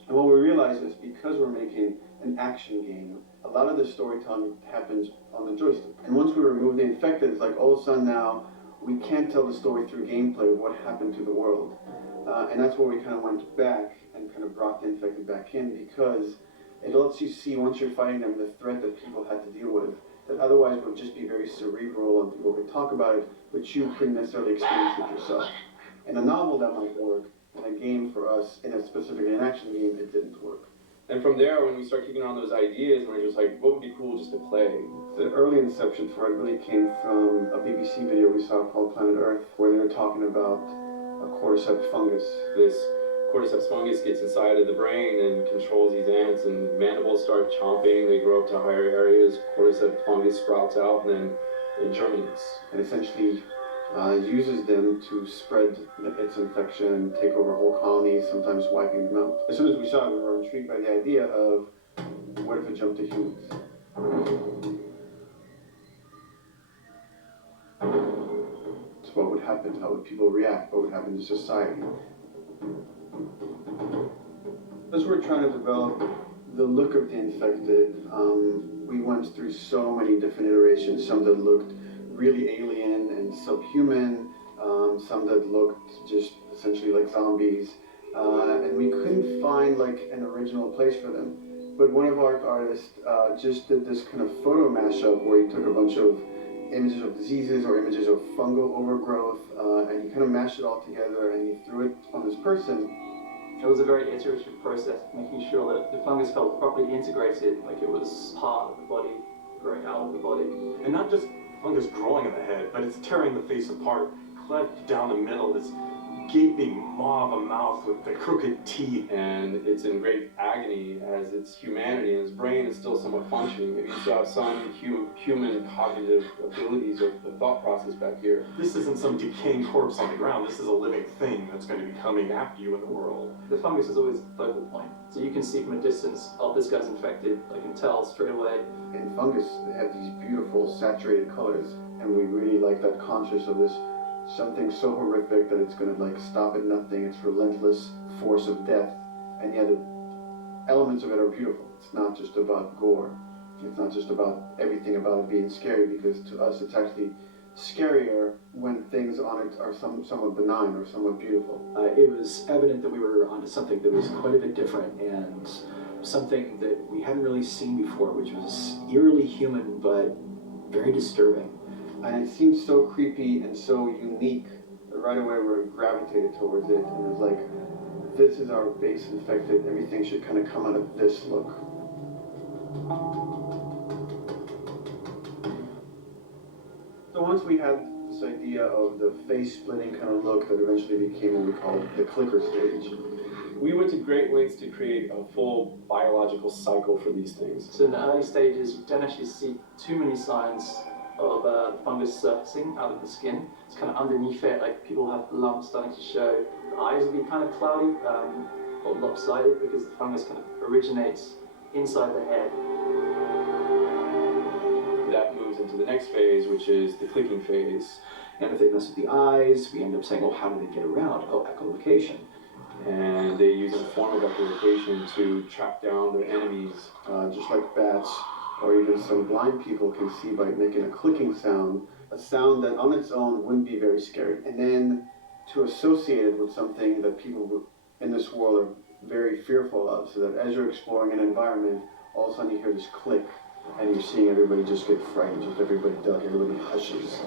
And what we realized is because we're making an action game, a lot of the storytelling happens on the joystick. And once we remove the infected, it's like all of a sudden now we can't tell the story through gameplay of what happened to the world. And that's where we kind of went back and kind of brought the infected back in, because it lets you see, once you're fighting them, the threat that people had to deal with, that otherwise would just be very cerebral and people could talk about it, but you couldn't necessarily experience it yourself. In a novel that might work, in a game for us, in a specifically an action game, it didn't work. And from there, when we start kicking around those ideas, we're just like, what would be cool just to play? The early inception for it really came from a BBC video we saw called Planet Earth, where they were talking about a cordyceps fungus. This cordyceps fungus gets inside of the brain and controls these ants, and mandibles start chomping, they grow up to higher areas, cordyceps fungus sprouts out, and then it germinates. And essentially uses them to spread its infection and take over whole colonies, sometimes wiping them out. As soon as we saw it, we were intrigued by the idea of, what if it jumped to humans? So what would happen? How would people react? What would happen to society? As we're trying to develop the look of the infected, we went through so many different iterations, some that looked really alien and subhuman, some that looked just essentially like zombies, and we couldn't find like an original place for them. But one of our artists just did this kind of photo mashup where he took a bunch of images of diseases or images of fungal overgrowth, and he kind of mashed it all together and he threw it on this person. It was a very iterative process, making sure that the fungus felt properly integrated, like it was part of the body, growing out of the body. And not just fungus growing in the head, but it's tearing the face apart, cleft down the middle, this gaping maw of a mouth with the crooked teeth. And it's in great agony as its humanity and its brain is still somewhat functioning. Maybe you still have some human cognitive abilities or the thought process back here. This isn't some decaying corpse on the ground. This is a living thing that's going to be coming after you in the world. The fungus is always the focal point. So you can see from a distance, oh, this guy's infected. I can tell straight away. In fungus, they have these beautiful saturated colors, and we really like that, conscious of this something so horrific that it's going to like stop at nothing. It's relentless force of death, and yet the elements of it are beautiful. It's not just about gore. It's not just about everything about it being scary, because to us it's actually scarier when things on it are somewhat benign or somewhat beautiful. It was evident that we were onto something that was quite a bit different and something that we hadn't really seen before, which was eerily human but very disturbing. And it seemed so creepy and so unique that right away we gravitated towards it, and it was like, this is our base infected, everything should kind of come out of this look. So once we had this idea of the face-splitting kind of look that eventually became what we called the clicker stage, we went to great lengths to create a full biological cycle for these things. So in the early stages, you don't actually see too many signs of fungus surfacing out of the skin. It's kind of underneath it, like people have lumps starting to show. The eyes will be kind of cloudy or lopsided because the fungus kind of originates inside the head. that moves into the next phase, which is the clicking phase. And if they mess with the eyes, we end up saying, well, how do they get around? Oh, echolocation. And they use a form of echolocation to track down their enemies. Just like bats, or even some blind people can see by making a clicking sound, a sound that on its own wouldn't be very scary. And then to associate it with something that people in this world are very fearful of, so that as you're exploring an environment, all of a sudden you hear this click, and you're seeing everybody just get frightened, just everybody duck, everybody hushes.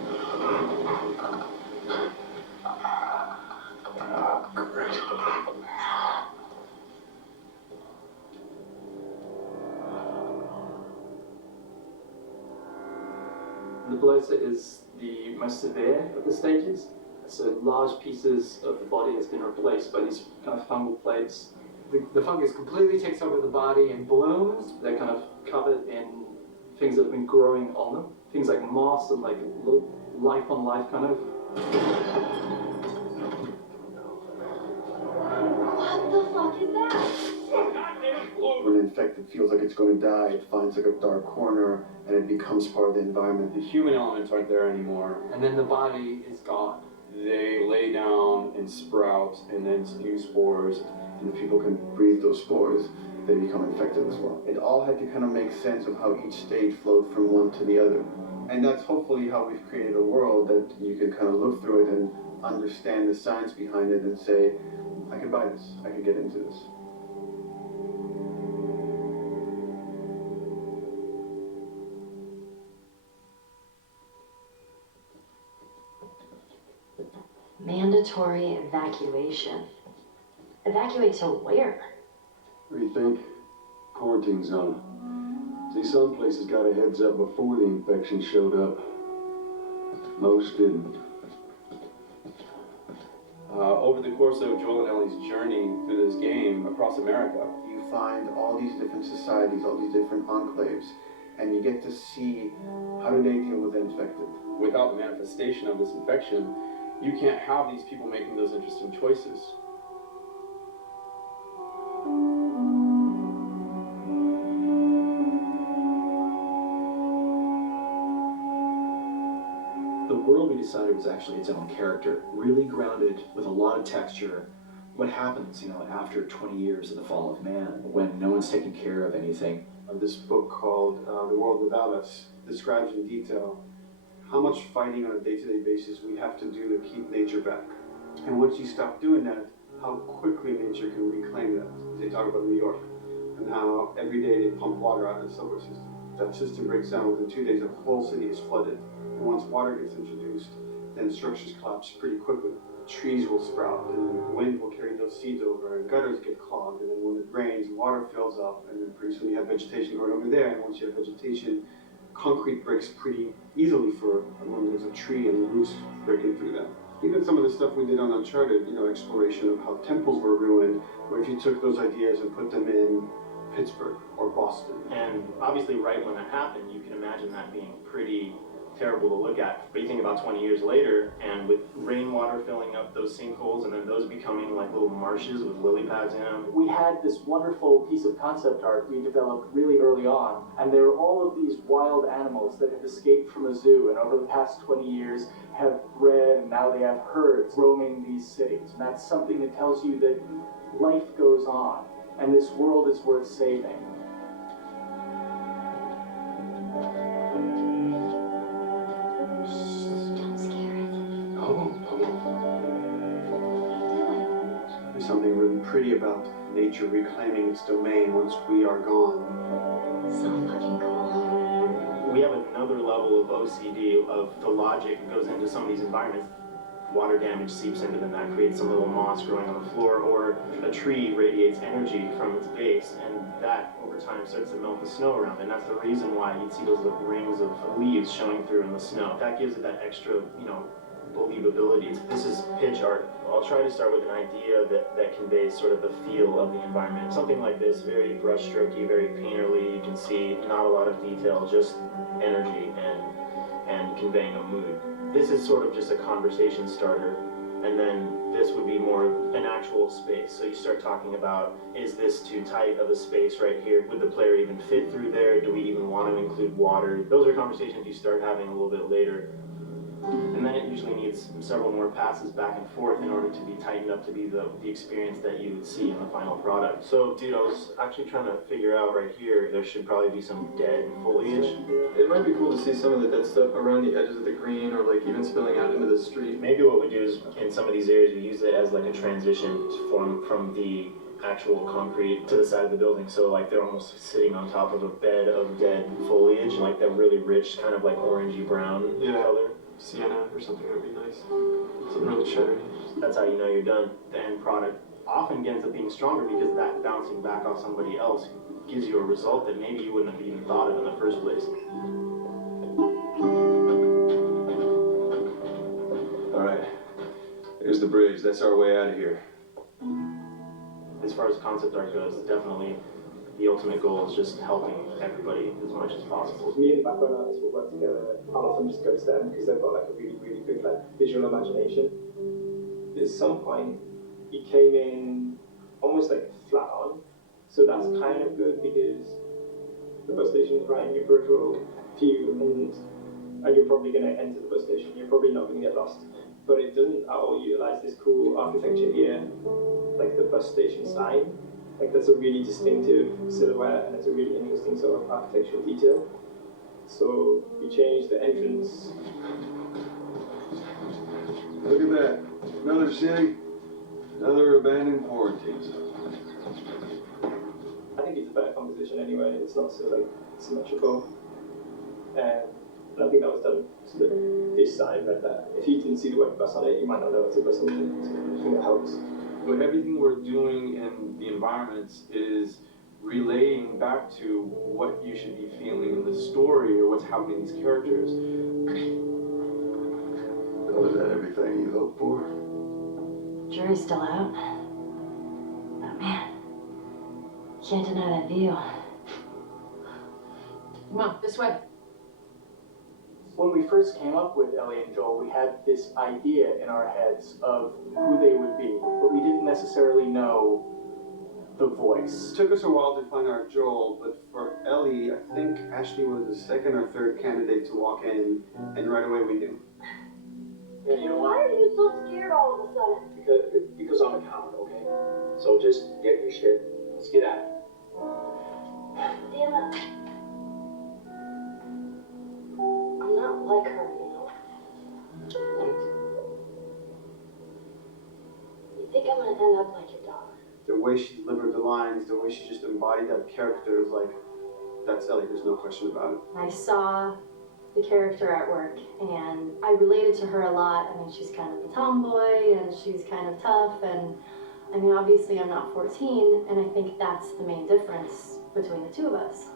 The bloater is the most severe of the stages. So large pieces of the body has been replaced by these kind of fungal plates. The fungus completely takes over the body and blooms. They're kind of covered in things that have been growing on them. Things like moss and like life on life kind of. What the fuck is that? When an infected feels like it's going to die, it finds like a dark corner and it becomes part of the environment. The human elements aren't there anymore. And then the body is gone. They lay down and sprout, and then new spores. And if people can breathe those spores, they become infected as well. It all had to kind of make sense of how each stage flowed from one to the other. And that's hopefully how we've created a world that you can kind of look through it and understand the science behind it and say, I can buy this, I can get into this. Mandatory evacuation. Evacuate to where? What do you think? Quarantine zone. See, some places got a heads up before the infection showed up. Most didn't. Over the course of Joel and Ellie's journey through this game across America, you find all these different societies, all these different enclaves, and you get to see how do they deal with the infected. Without the manifestation of this infection, you can't have these people making those interesting choices. The world we decided was actually its own character, really grounded with a lot of texture. What happens, after 20 years of the fall of man, when no one's taking care of anything? This book called The World Without Us describes in detail how much fighting on a day-to-day basis we have to do to keep nature back. And once you stop doing that, how quickly nature can reclaim that. They talk about New York and how every day they pump water out of the subway system. That system breaks down within 2 days, the whole city is flooded. And once water gets introduced, then structures collapse pretty quickly. Trees will sprout, and the wind will carry those seeds over, and gutters get clogged, and then when it rains, water fills up, and then pretty soon you have vegetation growing over there, and once you have vegetation, concrete breaks pretty easily for when there's a tree and roots breaking through them. Even some of the stuff we did on Uncharted, exploration of how temples were ruined, where if you took those ideas and put them in Pittsburgh or Boston. And obviously right when that happened, you can imagine that being pretty terrible to look at. But you think about 20 years later, and with rainwater filling up those sinkholes, and then those becoming like little marshes with lily pads in them. We had this wonderful piece of concept art we developed really early on, and there were all of these wild animals that had escaped from a zoo, and over the past 20 years have bred, and now they have herds roaming these cities. And that's something that tells you that life goes on, and this world is worth saving. There's something really pretty about nature reclaiming its domain once we are gone. So fucking cool. We have another level of OCD of the logic that goes into some of these environments. Water damage seeps into them, that creates some little moss growing on the floor, or a tree radiates energy from its base, and that over time starts to melt the snow around. And that's the reason why you'd see those little rings of leaves showing through in the snow. That gives it that extra, believability. This is pitch art. I'll try to start with an idea that conveys sort of the feel of the environment. Something like this, very brushstrokey, very painterly. You can see not a lot of detail, just energy and conveying a mood. This is sort of just a conversation starter and then this would be more an actual space. So you start talking about, is this too tight of a space right here? Would the player even fit through there? Do we even want to include water? Those are conversations you start having a little bit later. And then it usually needs several more passes back and forth in order to be tightened up to be the experience that you would see in the final product. So, dude, I was actually trying to figure out right here, there should probably be some dead foliage. It might be cool to see some of the dead stuff around the edges of the green, or like even spilling out into the street. Maybe what we do is, in some of these areas, we use it as like a transition from the actual concrete to the side of the building. So like they're almost sitting on top of a bed of dead foliage, like that really rich kind of like orangey brown color. Sienna or something would be nice. Something really cheddar. That's how you know you're done. The end product often ends up being stronger because that bouncing back off somebody else gives you a result that maybe you wouldn't have even thought of in the first place. All right, here's the bridge. That's our way out of here. As far as concept art goes, definitely the ultimate goal is just helping everybody as much as possible. Me and the background artists will work together. I'll often just go to them because they've got like a really, really good like visual imagination. At some point, he came in almost like flat on, so that's kind of good because the bus station is right in your peripheral view, and you're probably going to enter the bus station. You're probably not going to get lost, but it doesn't at all utilize this cool architecture here, like the bus station sign. Like that's a really distinctive silhouette, and it's a really interesting sort of architectural detail. So we changed the entrance. Look at that. Another city, another abandoned quarantine zone. I think it's a better composition anyway. It's not so like symmetrical, and I think that was done so that this side right there. If you didn't see the word bus on it, you might not know it's a bus station. So I think that helps. But everything we're doing in the environments is relaying back to what you should be feeling in the story or what's happening in these characters. Was that everything you hoped for? Jury's still out. But man, can't deny that view. Come on, this way. When we first came up with Ellie and Joel, we had this idea in our heads of who they would be, but we didn't necessarily know the voice. It took us a while to find our Joel, but for Ellie, I think Ashley was the second or third candidate to walk in, and right away we knew. Why are you so scared all of a sudden? Because I'm a coward, okay? So just get your shit. Let's get at it. Damn it. I'm not like her, you know. You think I'm gonna end up like your daughter? The way she delivered the lines, the way she just embodied that character, was like, that's Ellie, there's no question about it. I saw the character at work, and I related to her a lot. I mean, she's kind of a tomboy, and she's kind of tough, and I mean, obviously I'm not 14, and I think that's the main difference between the two of us.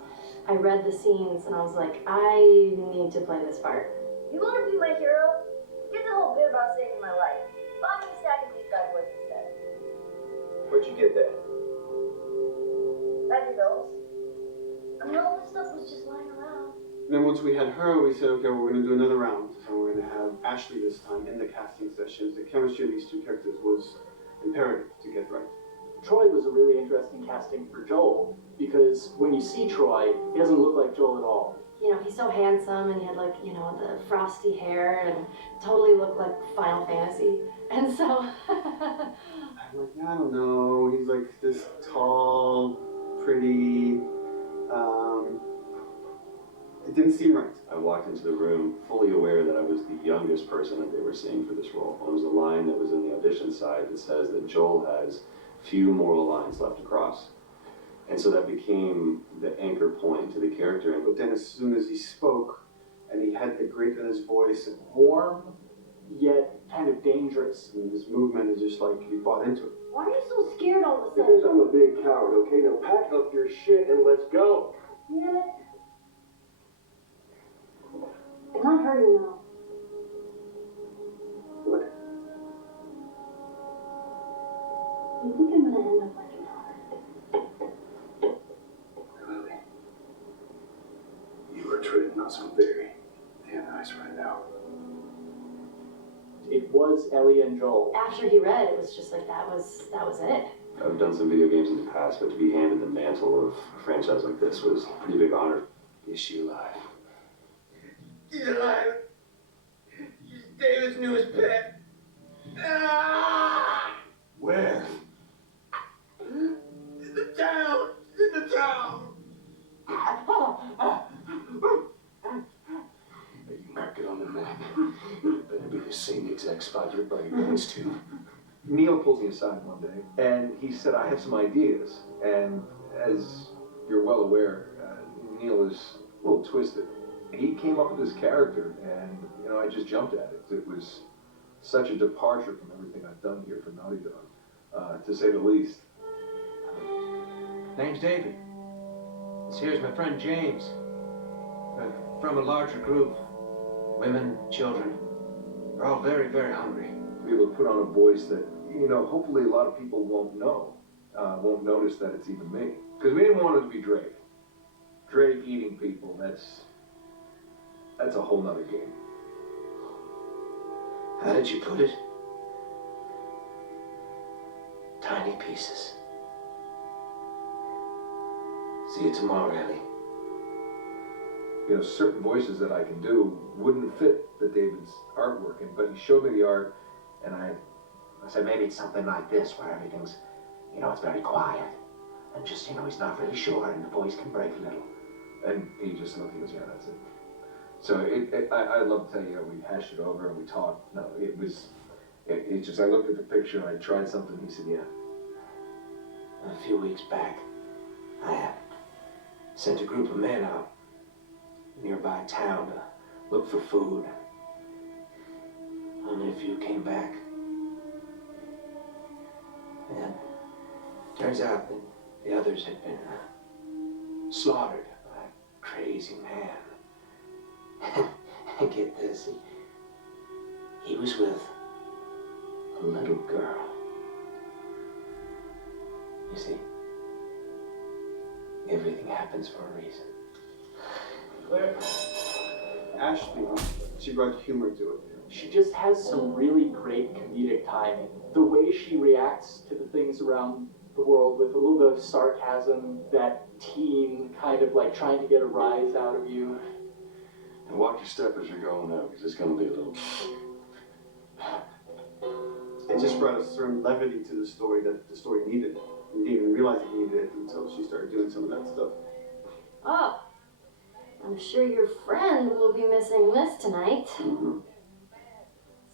I read the scenes, and I was like, I need to play this part. You want to be my hero? Get the whole bit about saving my life. Buy me a stack of these bad boys instead. Where'd you get that? Baggy bills. I mean, all this stuff was just lying around. Then once we had her, we said, okay, we're going to do another round. And we're going to have Ashley this time in the casting sessions. The chemistry of these two characters was imperative to get right. Troy was a really interesting casting for Joel, because when you see Troy, he doesn't look like Joel at all. You know, he's so handsome, and he had like, you know, the frosty hair, and totally looked like Final Fantasy. And so, I'm like, I don't know, he's like this tall, pretty, it didn't seem right. I walked into the room fully aware that I was the youngest person that they were seeing for this role. There was a line that was in the audition side that says that Joel has few moral lines left to cross. And so that became the anchor point to the character. But then as soon as he spoke, and he had the grit in his voice, and warm, yet kind of dangerous. And his movement is just like, you bought into it. Why are you so scared all of a sudden? Because I'm a big coward, okay? Now pack up your shit and let's go. Yeah. I'm not hurting now. What? You think I'm gonna end up like your daughter? Lily, you are treading on some very thin ice right now. It was Ellie and Joel. After he read, it was just like that was it. I've done some video games in the past, but to be handed the mantle of a franchise like this was a pretty big honor. Is she alive? She's alive. She's David's newest pet. Ah! Where? In the town. In the town. You mark it on the map. It better be the same exact spot your buddy points to. Neil pulled me aside one day, and he said, I have some ideas. And as you're well aware, Neil is a little twisted. He came up with this character, and, you know, I just jumped at it. It was such a departure from everything I've done here for Naughty Dog, to say the least. Name's David. This here's my friend James. We're from a larger group. Women, children. We're all very, very hungry. Be able to put on a voice that, you know, hopefully a lot of people won't know, won't notice that it's even me. Because we didn't want it to be Drake. Drake eating people, that's a whole nother game. How did you put it? Tiny pieces. See you tomorrow, Ellie. You know, certain voices that I can do wouldn't fit the David's artwork, but he showed me the art, and I said, maybe it's something like this, where everything's, you know, it's very quiet, and just, you know, he's not really sure, and the voice can break a little. And he just looked, he goes, yeah, that's it. So I'd love to tell you, we hashed it over and we talked. No, it just, I looked at the picture and I tried something, he said, yeah. A few weeks back, I sent a group of men out nearby town to look for food. Only a few came back. And turns out that the others had been slaughtered by a crazy man. And get this, he was with a little girl. You see, everything happens for a reason. Claire. Ashley, she brought humor to it. She just has some really great comedic timing. The way she reacts to the things around the world with a little bit of sarcasm, that teen kind of like trying to get a rise out of you. And watch your step as you're going out, because it's going to be a little... It just brought a certain levity to the story that the story needed. You didn't even realize it needed it until she started doing some of that stuff. Oh, I'm sure your friend will be missing this tonight. Mm-hmm.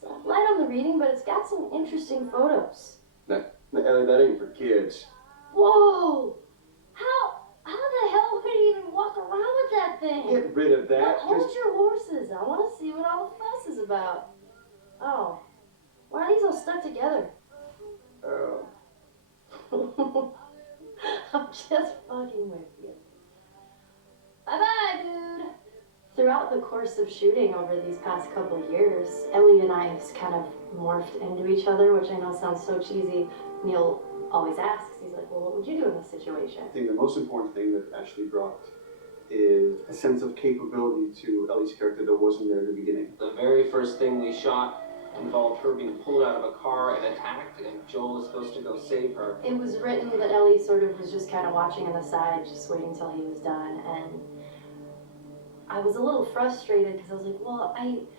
It's light on the reading, but it's got some interesting photos. Ellie, that ain't for kids. Whoa! How the hell would you even walk around with that thing? Get rid of that. Look, hold your horses. I want to see what all the fuss is about. Oh, why are these all stuck together? I'm just fucking with you. Bye-bye, dude. Throughout the course of shooting over these past couple of years, Ellie and I have kind of morphed into each other, which I know sounds so cheesy. Neil always asks, he's like, well, what would you do in this situation? I think the most important thing that Ashley brought is a sense of capability to Ellie's character that wasn't there at the beginning. The very first thing we shot involved her being pulled out of a car and attacked, and Joel was supposed to go save her. It was written that Ellie sort of was just kind of watching on the side, just waiting till he was done, and I was a little frustrated because I was like, well,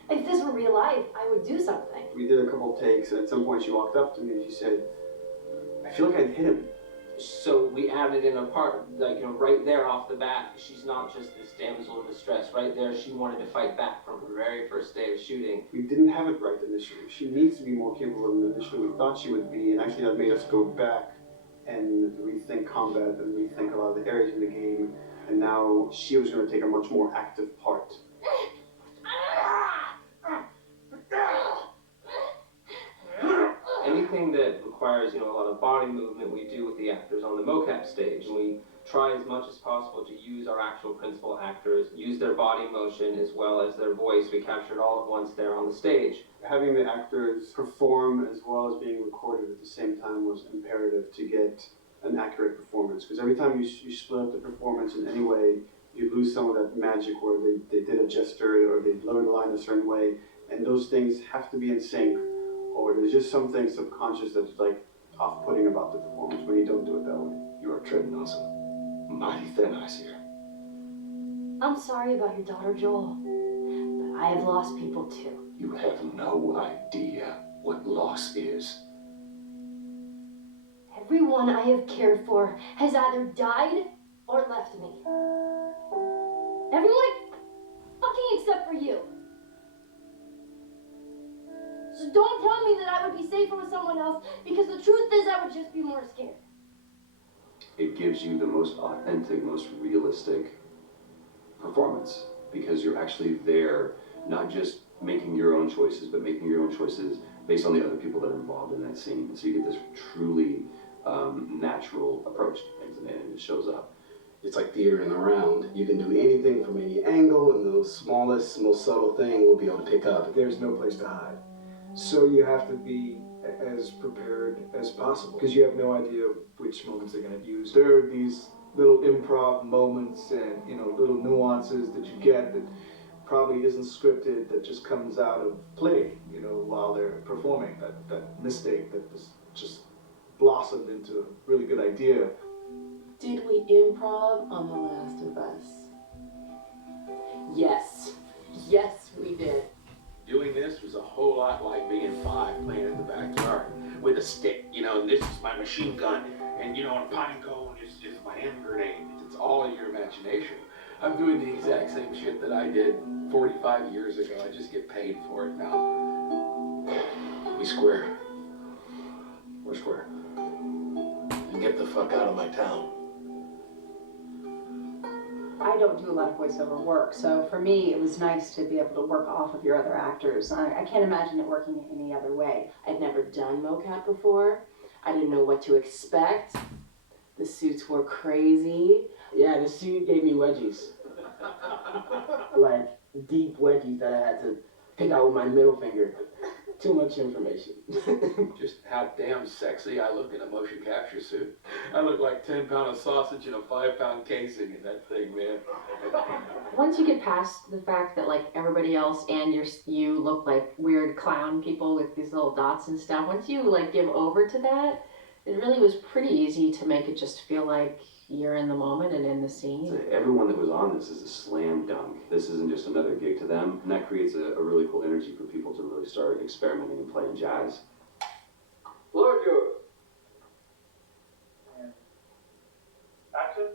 if this were real life, I would do something. We did a couple of takes, and at some point she walked up to me and she said, I feel like I'd hit him. So we added in a part, like, you know, right there off the bat, she's not just this damsel in distress. Right there, she wanted to fight back from her very first day of shooting. We didn't have it right initially. She needs to be more capable than initially we thought she would be, and actually that made us go back and rethink combat and rethink a lot of the areas in the game, and now she was going to take a much more active part. Anything that requires, you know, a lot of body movement, we do with the actors on the mocap stage. And we try as much as possible to use our actual principal actors, use their body motion as well as their voice. We captured all at once there on the stage. Having the actors perform as well as being recorded at the same time was imperative to get an accurate performance. Because every time you split up the performance in any way, you lose some of that magic where they did a gesture or they lowered the line a certain way. And those things have to be in sync, or there's just something subconscious that's like off-putting about the performance when you don't do it that way? You are treading on some mighty thin ice here. I'm sorry about your daughter, Joel, but I have lost people too. You have no idea what loss is. Everyone I have cared for has either died or left me. Everyone fucking except for you. So don't tell me that I would be safer with someone else, because the truth is I would just be more scared. It gives you the most authentic, most realistic performance, because you're actually there, not just making your own choices, but making your own choices based on the other people that are involved in that scene. And so you get this truly natural approach to things, and it shows up. It's like theater in the round. You can do anything from any angle, and the smallest, most subtle thing will be able to pick up. There's no place to hide. So you have to be as prepared as possible, because you have no idea which moments they're going to use. There are these little improv moments and, you know, little nuances that you get that probably isn't scripted, that just comes out of play, you know, while they're performing. That mistake that was just blossomed into a really good idea. Did we improv on The Last of Us? Yes. Yes, we did. Doing this was a whole lot like being 5 playing in the backyard with a stick, you know, and this is my machine gun, and you know, a pine cone is my hand grenade. It's all in your imagination. I'm doing the exact same shit that I did 45 years ago. I just get paid for it now. We square. We're square. And get the fuck out of my town. I don't do a lot of voiceover work, so for me it was nice to be able to work off of your other actors. I can't imagine it working any other way. I'd never done mocap before. I didn't know what to expect. The suits were crazy. Yeah, the suit gave me wedgies. Like, deep wedgies that I had to pick out with my middle finger. Too much information. Just how damn sexy I look in a motion capture suit. I look like 10 pound of sausage in a 5 pound casing in that thing, man. Once you get past the fact that like everybody else and you look like weird clown people with these little dots and stuff, once you like give over to that, it really was pretty easy to make it just feel like you're in the moment and in the scene. So everyone that was on this is a slam dunk. This isn't just another gig to them, and that creates a really cool energy for people to really start experimenting and playing jazz. Floor yours. Action.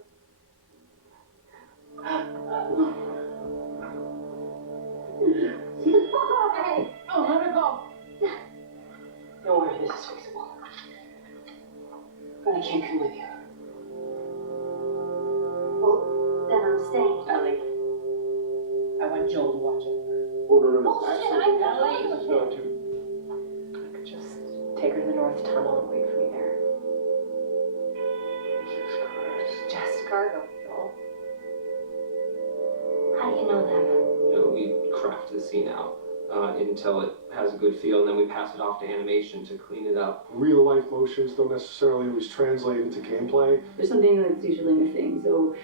Hey! Oh, let her go! Don't worry, this is fixable. But I can't come with you. Well, then I'm staying. Ellie, I want Joel to watch over. Oh, no. Bullshit, I'm not Ellie. with you. I could just take her to the North Tunnel and wait for me there. Jesus Christ. Just cargo, Joel. How do you know them? You know, we craft the scene out until it has a good feel, and then we pass it off to animation to clean it up. Real life motions don't necessarily always translate into gameplay. There's something that's usually missing, so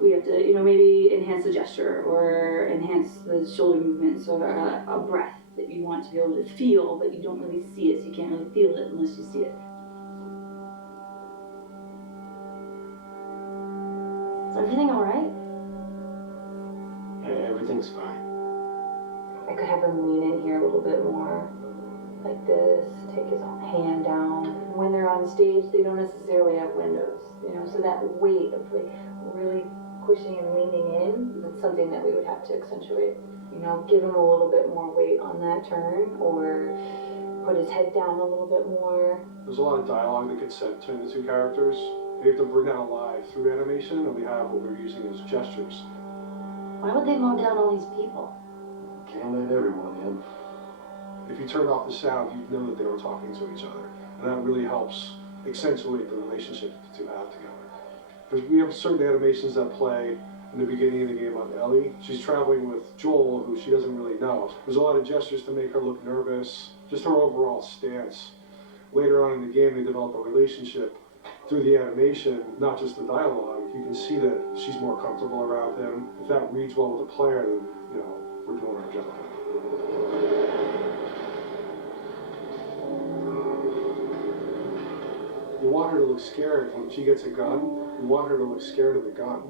we have to, you know, maybe enhance the gesture or enhance the shoulder movements or a breath that you want to be able to feel, but you don't really see it, so you can't really feel it unless you see it. Is everything alright? Yeah, everything's fine. I could have him lean in here a little bit more, like this, take his hand down. When they're on stage, they don't necessarily have windows, you know, so that weight of like really pushing and leaning in, that's something that we would have to accentuate. You know, give him a little bit more weight on that turn, or put his head down a little bit more. There's a lot of dialogue that gets said between the two characters. We have to bring that alive through animation, and we have what we're using as gestures. Why would they mow down all these people? Can't let everyone in. If you turned off the sound, you'd know that they were talking to each other. And that really helps accentuate the relationship the two have together. We have certain animations that play in the beginning of the game on Ellie. She's traveling with Joel, who she doesn't really know. There's a lot of gestures to make her look nervous, just her overall stance. Later on in the game, they develop a relationship through the animation, not just the dialogue. You can see that she's more comfortable around him. If that reads well with the player, then, you know, we're doing our job. You want her to look scared when she gets a gun. You want her to look scared of the gun.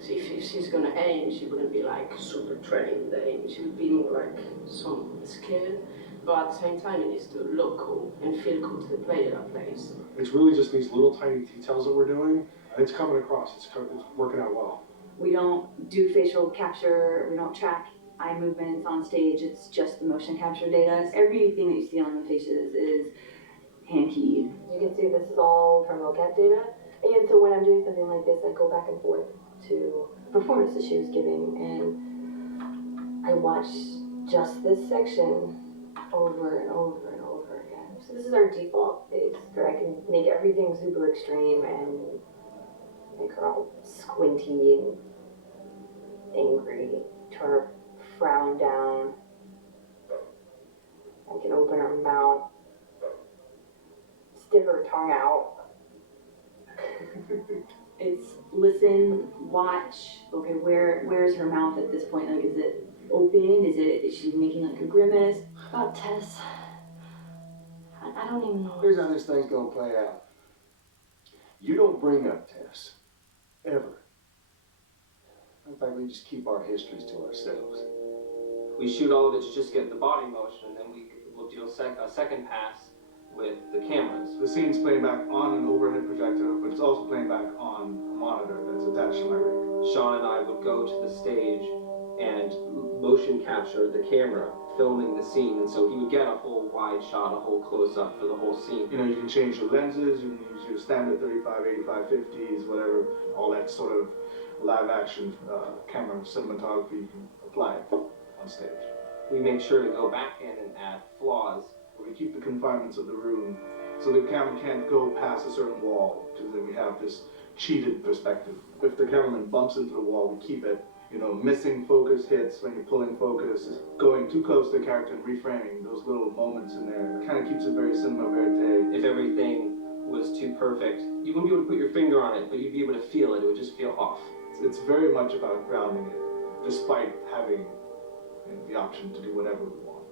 See, if she's gonna aim, she wouldn't be like super trained aim. She would be more like some scared, but at the same time it needs to look cool and feel cool to the player that plays. It's really just these little tiny details that we're doing, and it's coming across. It's working out well. We don't do facial capture, we don't track eye movements on stage, it's just the motion capture data. Everything that you see on the faces is hand keyed. You can see this is all from mocap data. And so when I'm doing something like this, I go back and forth to performance that she was giving, and I watch just this section over and over and over again. So this is our default base, where I can make everything super extreme and make her all squinty and angry, turn her frown down. I can open her mouth, stick her tongue out. It's listen, watch, okay, where's her mouth at this point? Like, is it open? Is she making like a grimace? About Tess, I don't even know. Here's how this thing's gonna play out. You don't bring up Tess. Ever. In fact, we just keep our histories to ourselves. We shoot all of it to just get the body motion, and then we'll do a second pass with the cameras. The scene's playing back on an overhead projector, but it's also playing back on a monitor that's attached to my rig. Sean and I would go to the stage and motion capture the camera, filming the scene, and so he would get a whole wide shot, a whole close-up for the whole scene. You know, you can change your lenses, you can use your standard 35, 85, 50s, whatever, all that sort of live action camera cinematography you can apply on stage. We make sure to go back in and add flaws. We keep the confinements of the room so the camera can't go past a certain wall, because then we have this cheated perspective. If the cameraman bumps into the wall, we keep it, you know, missing focus hits when you're pulling focus, going too close to the character and reframing those little moments in there. It kind of keeps it very cinema verite. If everything was too perfect, you wouldn't be able to put your finger on it, but you'd be able to feel it. It would just feel off. It's very much about grounding it, despite having the option to do whatever we want.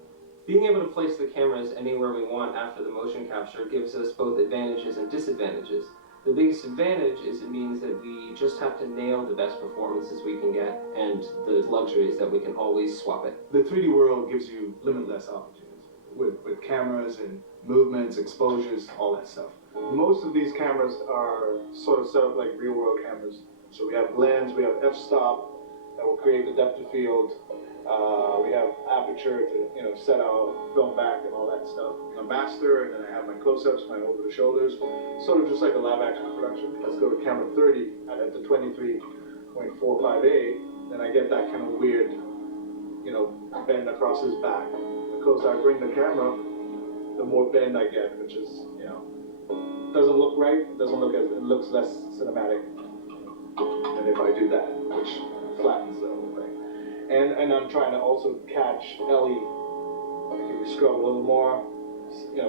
Being able to place the cameras anywhere we want after the motion capture gives us both advantages and disadvantages. The biggest advantage is it means that we just have to nail the best performances we can get, and the luxury is that we can always swap it. The 3D world gives you limitless opportunities with cameras and movements, exposures, all that stuff. Most of these cameras are sort of set up like real world cameras. So we have lens, we have f-stop that will create the depth of field. We have aperture to set our film back and all that stuff. A master, and then I have my close-ups, my over the shoulders, sort of just like a live action production. Let's go to camera 30 at the 23.458, then I get that kind of weird, bend across his back. The closer I bring the camera, the more bend I get, which is, doesn't look right. It looks less cinematic than if I do that, which flattens the whole thing. And I'm trying to also catch Ellie. Like if we scrub a little more,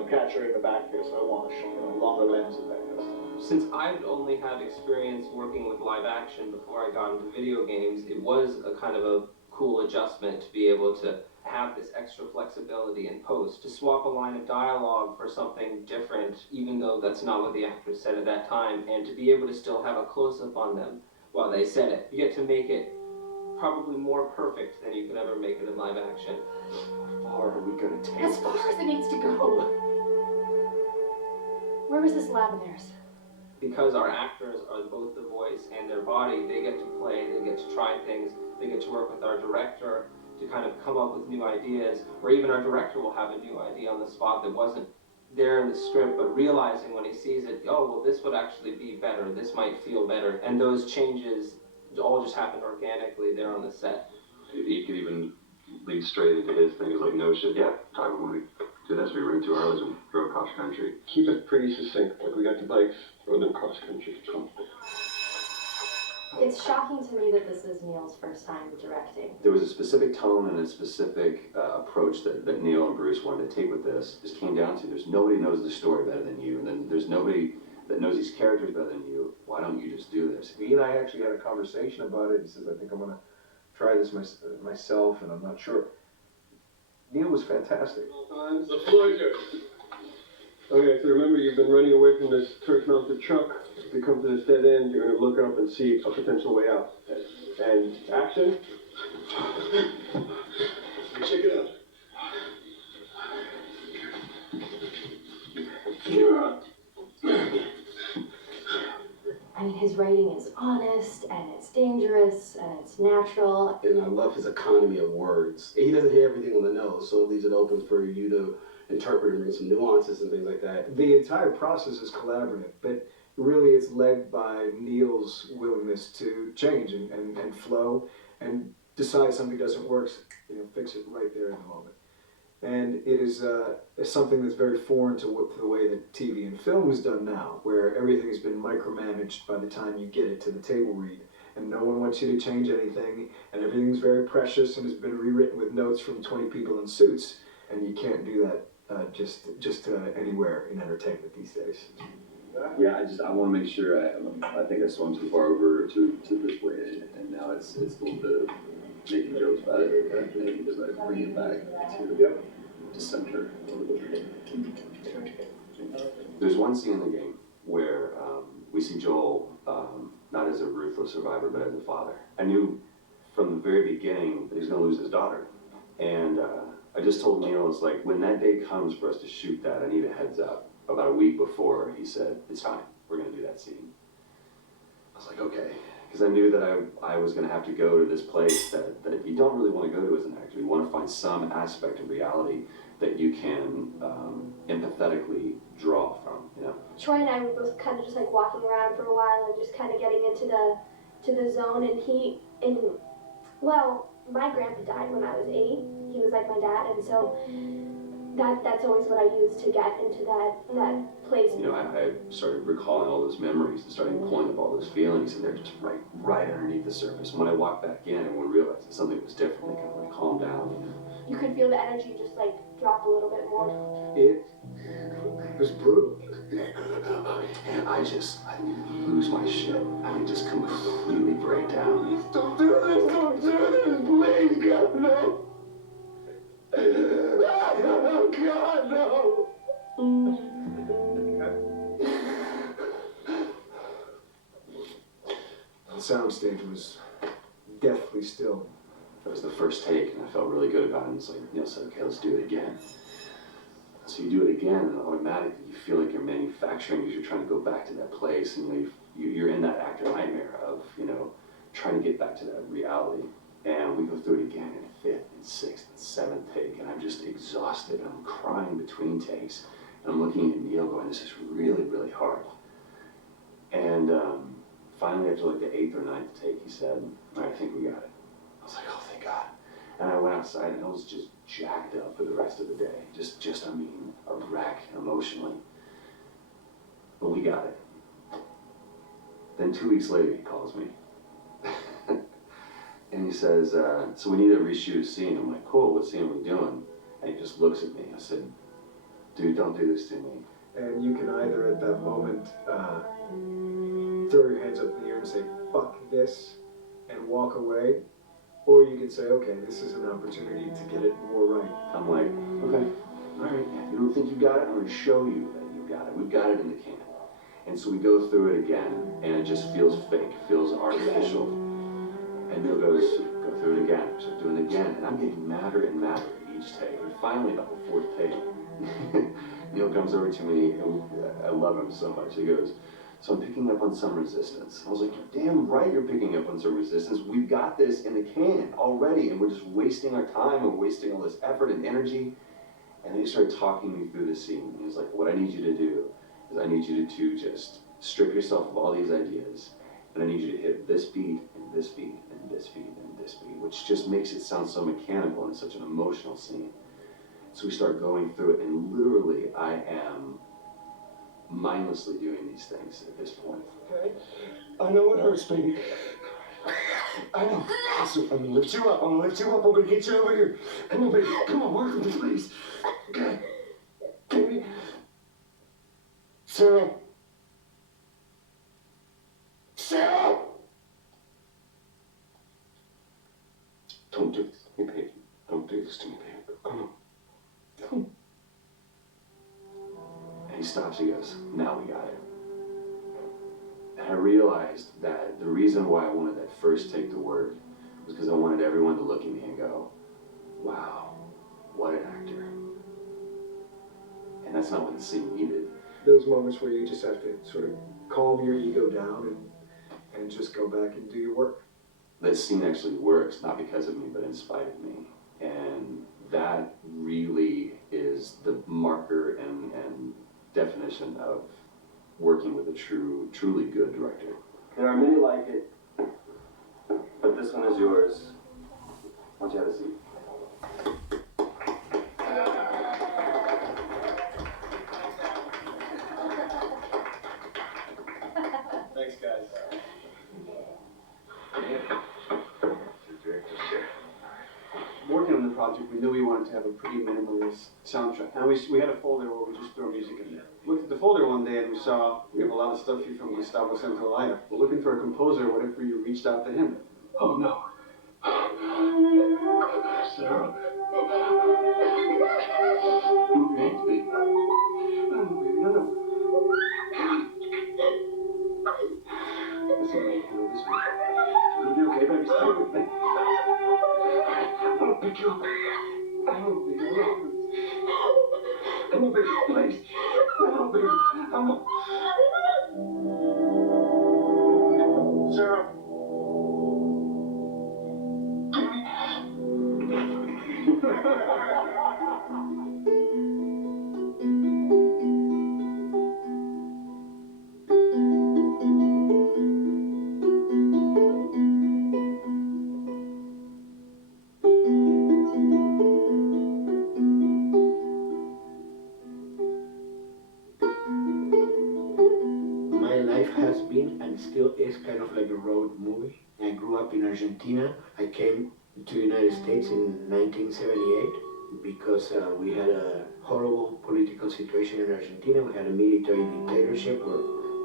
catch her in the back here, so I want a longer lens and that kind of stuff. Since I've only had experience working with live action before I got into video games, it was a kind of a cool adjustment to be able to have this extra flexibility in post, to swap a line of dialogue for something different, even though that's not what the actors said at that time, and to be able to still have a close-up on them while they said it. You get to make it probably more perfect than you could ever make it in live action. How far are we gonna take As far as it needs to go. Where was this lab of theirs? Because our actors are both the voice and their body, they get to play, they get to try things, they get to work with our director to kind of come up with new ideas, or even our director will have a new idea on the spot that wasn't there in the script, but realizing when he sees it, oh, well, this would actually be better, this might feel better, and those changes all just happened organically there on the set. He could even lead straight into his thing. It's like, no shit, yeah, time when we do this, we ran 2 hours and drove cross country. Keep it pretty succinct, like we got the bikes, rode them cross country. It's shocking to me that this is Neil's first time directing. There was a specific tone and a specific approach that Neil and Bruce wanted to take with this. It just came down to, there's nobody knows the story better than you, and then there's nobody that knows these characters better than you. Why don't you just do this? He and I actually had a conversation about it. He says, I think I'm going to try this myself, and I'm not sure. Neil was fantastic. The floor is yours. Okay, so remember you've been running away from this turret-mounted truck. If you come to this dead end, you're going to look up and see a potential way out. And action. Check it out. I mean, his writing is honest, and it's dangerous, and it's natural. And I love his economy of words. He doesn't hit everything on the nose, so it leaves it open for you to interpret and bring some nuances and things like that. The entire process is collaborative, but really it's led by Neil's willingness to change and flow and decide something doesn't work, fix it right there in the moment. And it is something that's very foreign to the way that TV and film is done now, where everything has been micromanaged by the time you get it to the table read. And no one wants you to change anything, and everything's very precious and has been rewritten with notes from 20 people in suits. And you can't do that just anywhere in entertainment these days. Yeah, I want to make sure, I think I swung too far over to this way, and now it's a little bit of making jokes about it, and maybe just like bring it back to center a little bit. There's one scene in the game where we see Joel not as a ruthless survivor, but as a father. I knew from the very beginning that he was going to lose his daughter, and I just told Neil, it's like, when that day comes for us to shoot that, I need a heads up. About a week before, he said, it's fine, we're going to do that scene. I was like, okay. Because I knew that I was going to have to go to this place that you don't really want to go to as an actor. You want to find some aspect of reality that you can empathetically draw from, Troy and I were both kind of just like walking around for a while and just kind of getting into the zone, and well, my grandpa died when I was 8. He was like my dad, and so that's always what I use to get into that place. I started recalling all those memories and started pulling up all those feelings, and they're just right underneath the surface. And when I walked back in, everyone realized that something was different. They kind of like calmed down. You could feel the energy just like drop a little bit more. It was brutal. I lose my shit. I just completely break down. Don't do this, please, God, no. Oh, God, no. The soundstage was deathly still. That was the first take, and I felt really good about it. And it's like, Neil said, okay, let's do it again. So you do it again, and automatically you feel like you're manufacturing because you're trying to go back to that place, and you're in that actor nightmare of, trying to get back to that reality. And we go through it again in 5th and 6th and 7th take, and I'm just exhausted, and I'm crying between takes. And I'm looking at Neil going, this is really, really hard. And finally, after like the 8th or 9th take, he said, all right, I think we got it. I was like, oh, thank God. And I went outside, and I was just jacked up for the rest of the day. Just a wreck emotionally. But we got it. Then 2 weeks later, he calls me. And he says, so we need to reshoot a scene. I'm like, cool, what scene are we doing? And he just looks at me. I said, dude, don't do this to me. And you can either at that moment throw your hands up in the air and say, fuck this, and walk away. Or you can say, okay, this is an opportunity to get it more right. I'm like, okay, all right, you don't think you got it? I'm going to show you that you got it. We've got it in the can. And so we go through it again, and it just feels fake, feels artificial. And Neil goes, go through it again. So doing it again, and I'm getting madder and madder each take. And finally, about the 4th take, Neil comes over to me, and I love him so much. He goes, so I'm picking up on some resistance. I was like, you're damn right you're picking up on some resistance. We've got this in the can already, and we're just wasting our time and wasting all this effort and energy. And then he started talking me through the scene. He was like, what I need you to do is I need you to just strip yourself of all these ideas, and I need you to hit this beat, and this beat, and this beat, and this beat, which just makes it sound so mechanical and such an emotional scene. So we start going through it, and literally I am mindlessly doing these things at this point. Okay? I know it hurts, baby. I know. Listen, I'm gonna lift you up. I'm gonna lift you up. I'm gonna get you over here. Come on, baby. Come on, work with me, please. Okay? Baby. Sarah. Sarah! Don't do this to me, baby. Don't do this to me, baby. Come on. And he's stops, he goes, now we got it. And I realized that the reason why I wanted that first take to work was because I wanted everyone to look at me and go, wow, what an actor. And that's not what the scene needed. Those moments where you just have to sort of calm your ego down and just go back and do your work. That scene actually works, not because of me, but in spite of me. And that really is the marker and definition of working with a truly good director. There are many like it, but this one is yours. Why don't you have a seat? Thanks, guys. Working on the project, we knew we wanted to have a pretty minimalist soundtrack. And we had a folder where we just throw music in there. Looked at the folder one day and we saw we have a lot of stuff here from Gustavo Santaolalla. We're looking for a composer. What if we reached out to him? Oh no. Sarah. You hate me. No, baby, no. Listen, you know this way. You'll be okay, baby. Stay with me. I'll pick you up. Oh, baby, come on, baby, please. Oh, baby, come on. Sarah. My life has been and still is kind of like a road movie. I grew up in Argentina. I came to the United States in 1978 because we had a horrible political situation in Argentina. We had a military dictatorship where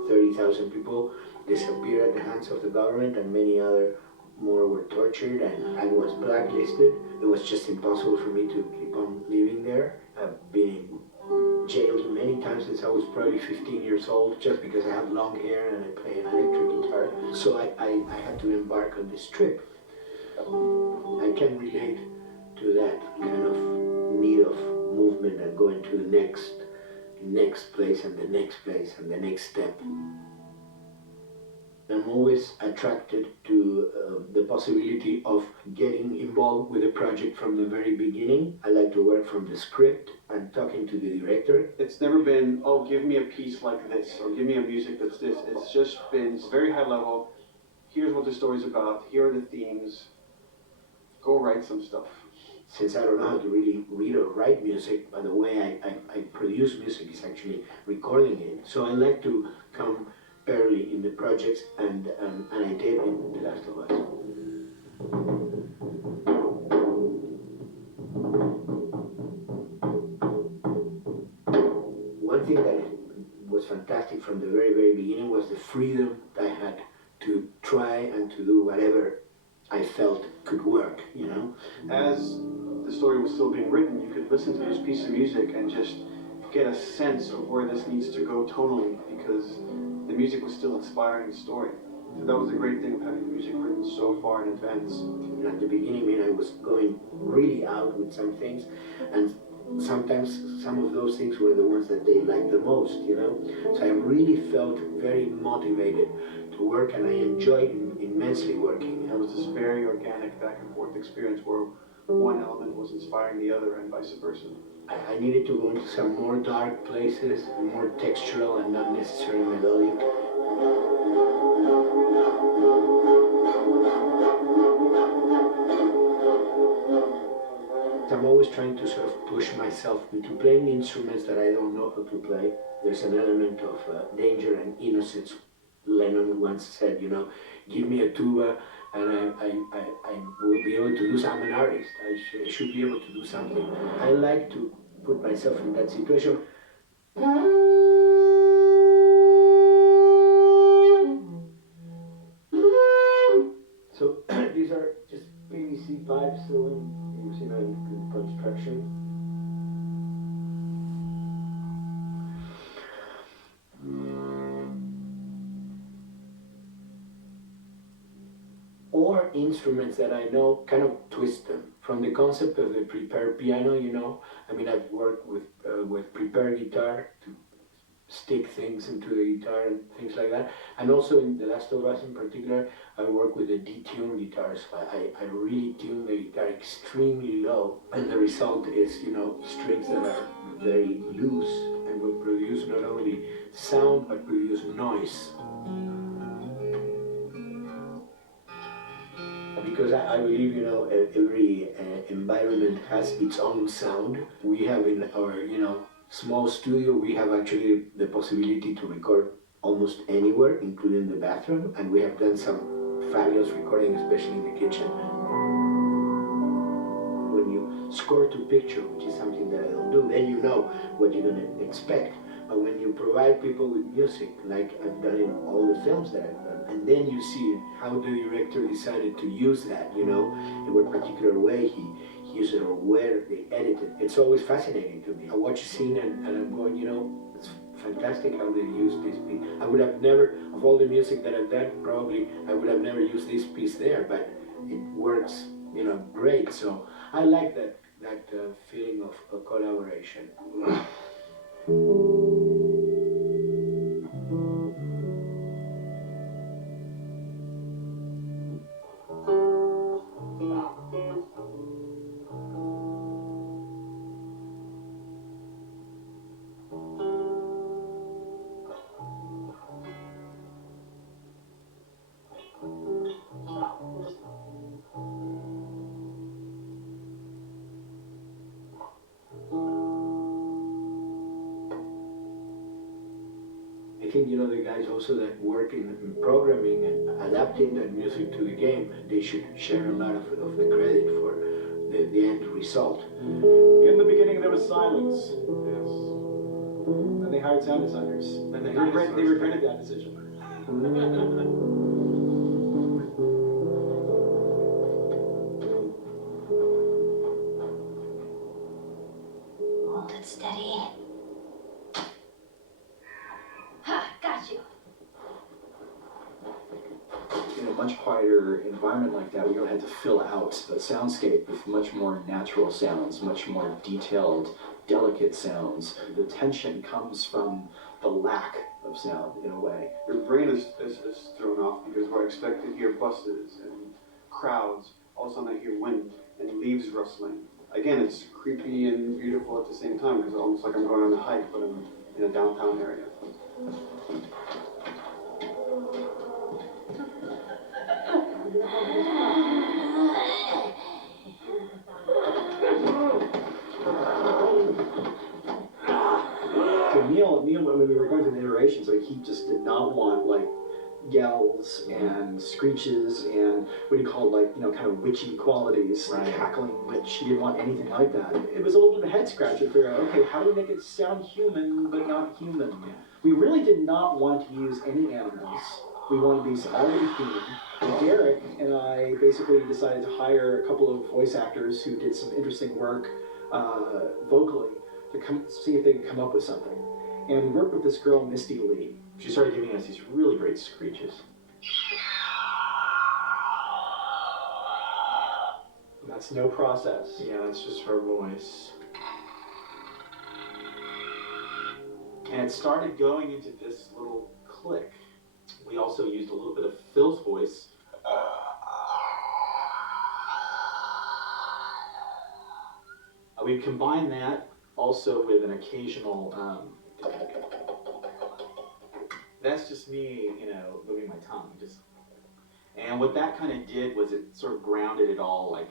30,000 people disappeared at the hands of the government and many other more were tortured, and I was blacklisted. It was just impossible for me to keep on living there. I've been jailed many times since I was probably 15 years old just because I have long hair and I play an electric guitar. So I had to embark on this trip. I can relate to that kind of need of movement and going to the next place and the next place and the next step. I'm always attracted to the possibility of getting involved with a project from the very beginning. I like to work from the script and talking to the director. It's never been, oh, give me a piece like this, or give me a music that's this. It's just been very high level. Here's what the story's about. Here are the themes. Go write some stuff. Since I don't know how to really read or write music, by the way I produce music is actually recording it. So I like to come early in the projects, and I did in The Last of Us. One thing that was fantastic from the very, very beginning was the freedom I had to try and to do whatever I felt could work, you know? As the story was still being written, you could listen to this piece of music and just get a sense of where this needs to go tonally, because the music was still inspiring the story. So that was the great thing of having the music written so far in advance. And at the beginning, I was going really out with some things, and sometimes some of those things were the ones that they liked the most, you know? So I really felt very motivated to work, and I enjoyed immensely working. It was this very organic back and forth experience where one element was inspiring the other and vice versa. I needed to go into some more dark places, more textural and not necessarily melodic. I'm always trying to sort of push myself into playing instruments that I don't know how to play. There's an element of danger and innocence. Lennon once said, you know, give me a tuba and I will be able to do something. I'm an artist. I should be able to do something. I like to put myself in that situation. So these are just PVC pipes, so I'm using in construction. instruments that I know, kind of twist them. From the concept of the prepared piano, you know, I mean, I've worked with prepared guitar to stick things into the guitar and things like that. And also in The Last of Us in particular, I work with the detuned guitars. I really tune the guitar extremely low, and the result is, you know, strings that are very loose and will produce not only sound but produce noise. Because I believe, you know, every environment has its own sound. We have in our, you know, small studio, we have actually the possibility to record almost anywhere, including the bathroom, and we have done some fabulous recording, especially in the kitchen. When you score to picture, which is something that I don't do, then you know what you're going to expect. But when you provide people with music, like I've done in all the films that I've done, and then you see how the director decided to use that, you know, in what particular way he used it or where they edited. It's always fascinating to me. I watch a scene and I'm going, you know, it's fantastic how they used this piece. I would have never, of all the music that I've done, probably I would have never used this piece there, but it works, you know, great. So I like that feeling of collaboration. I think, you know, the guys also that work in programming and adapting that music to the game, they should share a lot of the credit for the end result. In the beginning, there was silence. Yes. And they hired sound designers. And they regretted that decision. Hold it steady. Ha! Got you. In a much quieter environment like that, we really had to fill out the soundscape with much more natural sounds, much more detailed, delicate sounds. The tension comes from the lack of sound, in a way. Your brain is thrown off because we're expected to hear buses and crowds. All of a sudden I hear wind and leaves rustling. Again, it's creepy and beautiful at the same time because it's almost like I'm going on a hike, but I'm in a downtown area. So Neil, when we were going through the iterations, like, he just did not want, like, yells and screeches and what do you call it, like, you know, kind of witchy qualities, like cackling witch. He didn't want anything like that. It was a little bit of a head scratcher to figure out, okay, how do we make it sound human but not human? We really did not want to use any animals. We wanted these all to be human. And Derek and I basically decided to hire a couple of voice actors who did some interesting work vocally to see if they could come up with something. And we worked with this girl, Misty Lee. She started giving us these really great screeches. That's no process. Yeah, that's just her voice. And it started going into this little click. We also used a little bit of Phil's voice. We'd combine that also with an occasional, that's just me, you know, moving my tongue. And what that kind of did was it sort of grounded it all, like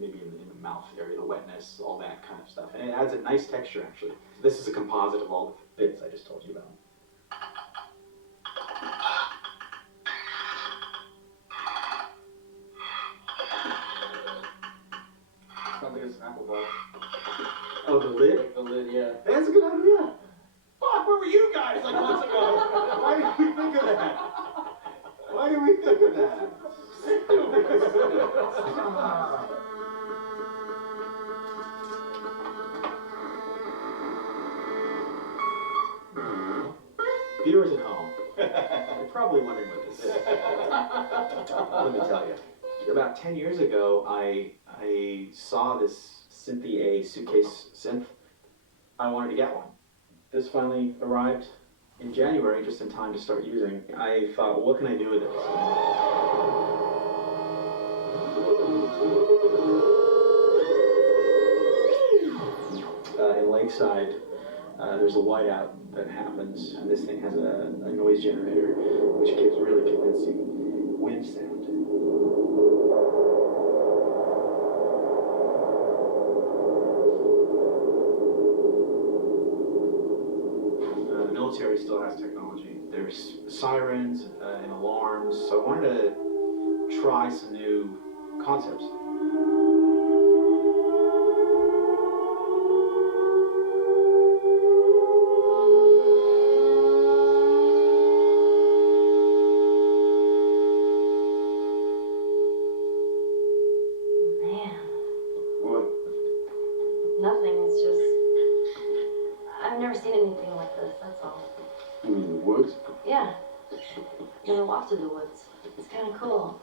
maybe in the mouth area, the wetness, all that kind of stuff. And it adds a nice texture, actually. This is a composite of all the bits I just told you about. Sounds like it's an apple ball. Oh, the lid? Like the lid, yeah. That's a good idea. Fuck, where were you guys like months ago? Why did we think of that? Why did we think of that? Viewers at home, you're probably wondering what this is. Let me tell you. About 10 years ago, I saw this Synthi A suitcase synth. I wanted to get one. This finally arrived in January, just in time to start using. I thought, well, what can I do with this? In Lakeside, there's a whiteout that happens, and this thing has a noise generator, which gives really convincing wind sound. The military still has technology. There's sirens and alarms, so I wanted to try some new concepts. Nothing, it's just... I've never seen anything like this, that's all. You mean the woods? Yeah. Never walked in the woods. It's kind of cool.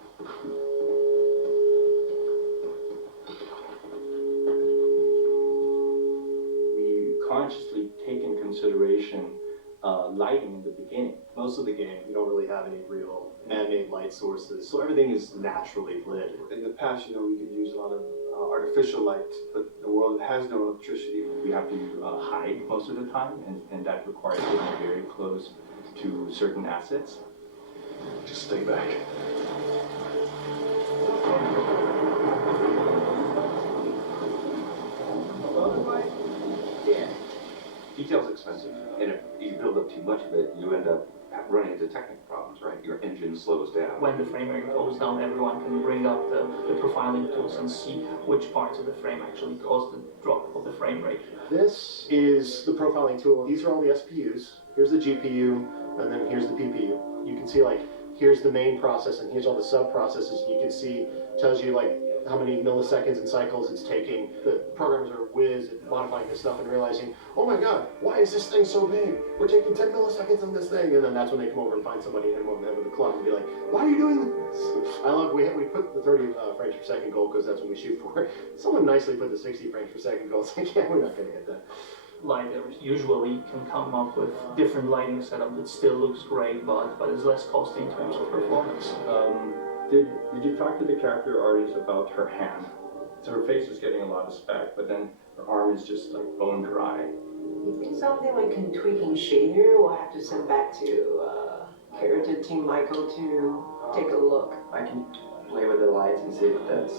We consciously take in consideration lighting in the beginning. Most of the game, we don't really have any real man-made light sources, so everything is naturally lit. In the past, you know, we could use a lot of artificial light, but the world has no electricity. We have to hide most of the time, and that requires getting very close to certain assets. Just stay back. Yeah. Detail's expensive, and if you build up too much of it, you end up running into technical problems, right? Your engine slows down. When the frame rate goes down, everyone can bring up the profiling tools and see which parts of the frame actually cause the drop of the frame rate. This is the profiling tool. These are all the SPUs. Here's the GPU, and then here's the PPU. You can see, like, here's the main process, and here's all the sub-processes. You can see, tells you, like, how many milliseconds and cycles it's taking. The programmers are whiz at modifying this stuff and realizing, oh my god, why is this thing so big? We're taking 10 milliseconds on this thing. And then that's when they come over and find somebody and hit them over the head with a club and be like, why are you doing this? I love, we put the 30 frames per second goal because that's what we shoot for. Someone nicely put the 60 frames per second goal. It's like, yeah, we're not going to get that. Lighters usually can come up with different lighting setup that still looks great, but is less costly in terms of performance. Did you talk to the character artist about her hand? So her face is getting a lot of spec, but then her arm is just like bone dry. You think something we can tweak in shader? We'll have to send back to character team Michael to take a look. I can play with the lights and see if that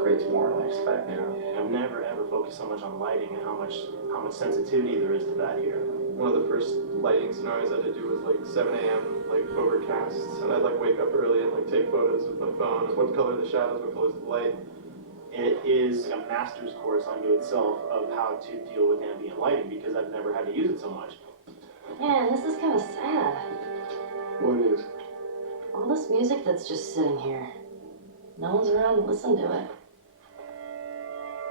creates more like spec. Yeah. I've never ever focused so much on lighting and how much sensitivity there is to that here. One of the first lighting scenarios I had to do was like 7 a.m. like overcast, and I'd like wake up early and like take photos with my phone. What color are the shadows? What color is the light? It is a master's course unto itself of how to deal with ambient lighting because I've never had to use it so much. Man, this is kind of sad. What is? All this music that's just sitting here. No one's around to listen to it.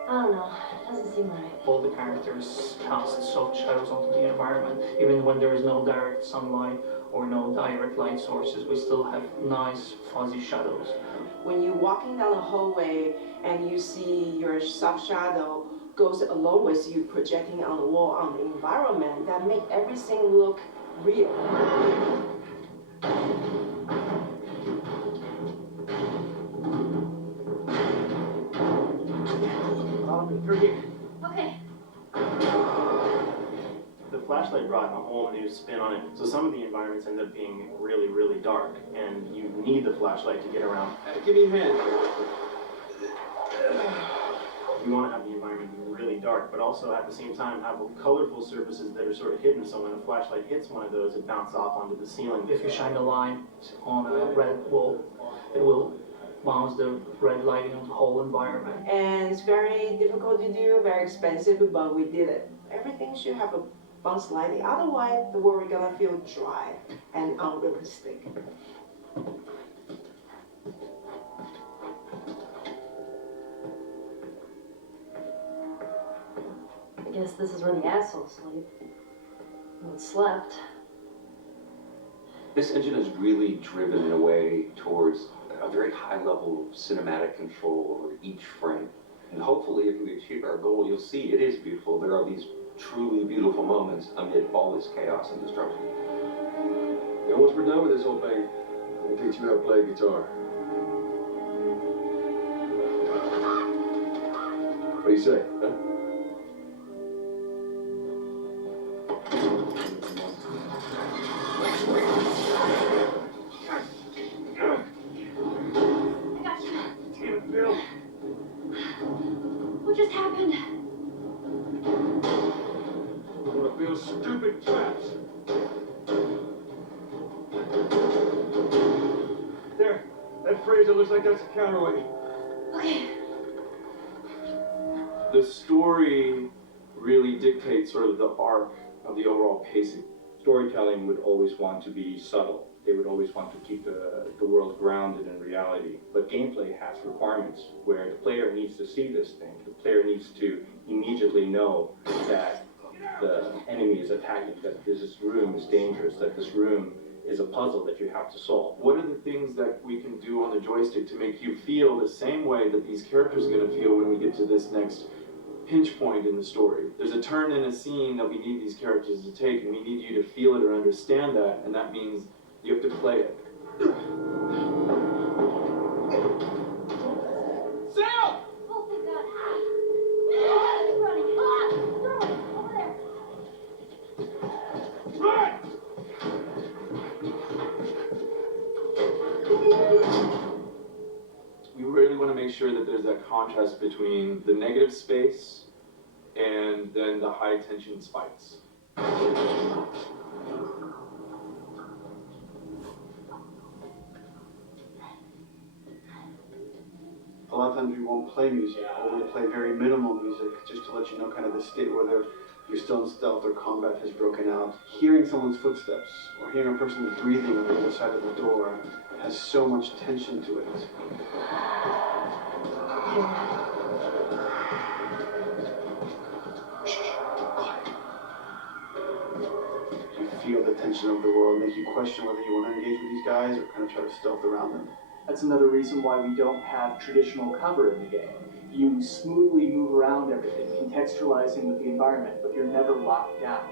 I don't know, it doesn't seem right. All the characters cast soft shadows onto the environment. Even when there is no direct sunlight or no direct light sources, we still have nice fuzzy shadows. When you're walking down the hallway and you see your soft shadow goes along with you projecting on the wall on the environment, that make everything look real. Through here. Okay. The flashlight brought a whole new spin on it. So some of the environments end up being really, really dark, and you need the flashlight to get around. Give me a hand. You want to have the environment be really dark, but also at the same time have colorful surfaces that are sort of hidden, so when a flashlight hits one of those, it bounces off onto the ceiling. If you shine a light on a red wall, it will bounce the red lighting on the whole environment. And it's very difficult to do, very expensive, but we did it. Everything should have a bounce lighting, otherwise the world is gonna feel dry and unrealistic. I guess this is where the assholes sleep. And slept. This engine is really driven in a way towards a very high level of cinematic control over each frame. And hopefully, if we achieve our goal, you'll see it is beautiful. There are these truly beautiful moments amid all this chaos and destruction. And once we're done with this whole thing, I'm gonna teach you how to play guitar. What do you say, huh? What just happened? One of Bill's stupid traps. There, that Fraser looks like that's a counterweight. Okay. The story really dictates sort of the arc of the overall pacing. Storytelling would always want to be subtle. They would always want to keep the world grounded in reality. But gameplay has requirements where the player needs to see this thing. The player needs to immediately know that the enemy is attacking, that this room is dangerous, that this room is a puzzle that you have to solve. What are the things that we can do on the joystick to make you feel the same way that these characters are going to feel when we get to this next pinch point in the story? There's a turn in a scene that we need these characters to take, and we need you to feel it or understand that, and that means you have to play it. Sam! Oh, thank God. He's running. Over there. Run! We really want to make sure that there's that contrast between the negative space and then the high tension spikes. A lot of times we won't play music, or we'll play very minimal music, just to let you know kind of the state whether you're still in stealth or combat has broken out. Hearing someone's footsteps, or hearing a person breathing on the other side of the door, has so much tension to it. You feel the tension of the world, make you question whether you want to engage with these guys or kind of try to stealth around them. That's another reason why we don't have traditional cover in the game. You smoothly move around everything, contextualizing with the environment, but you're never locked down.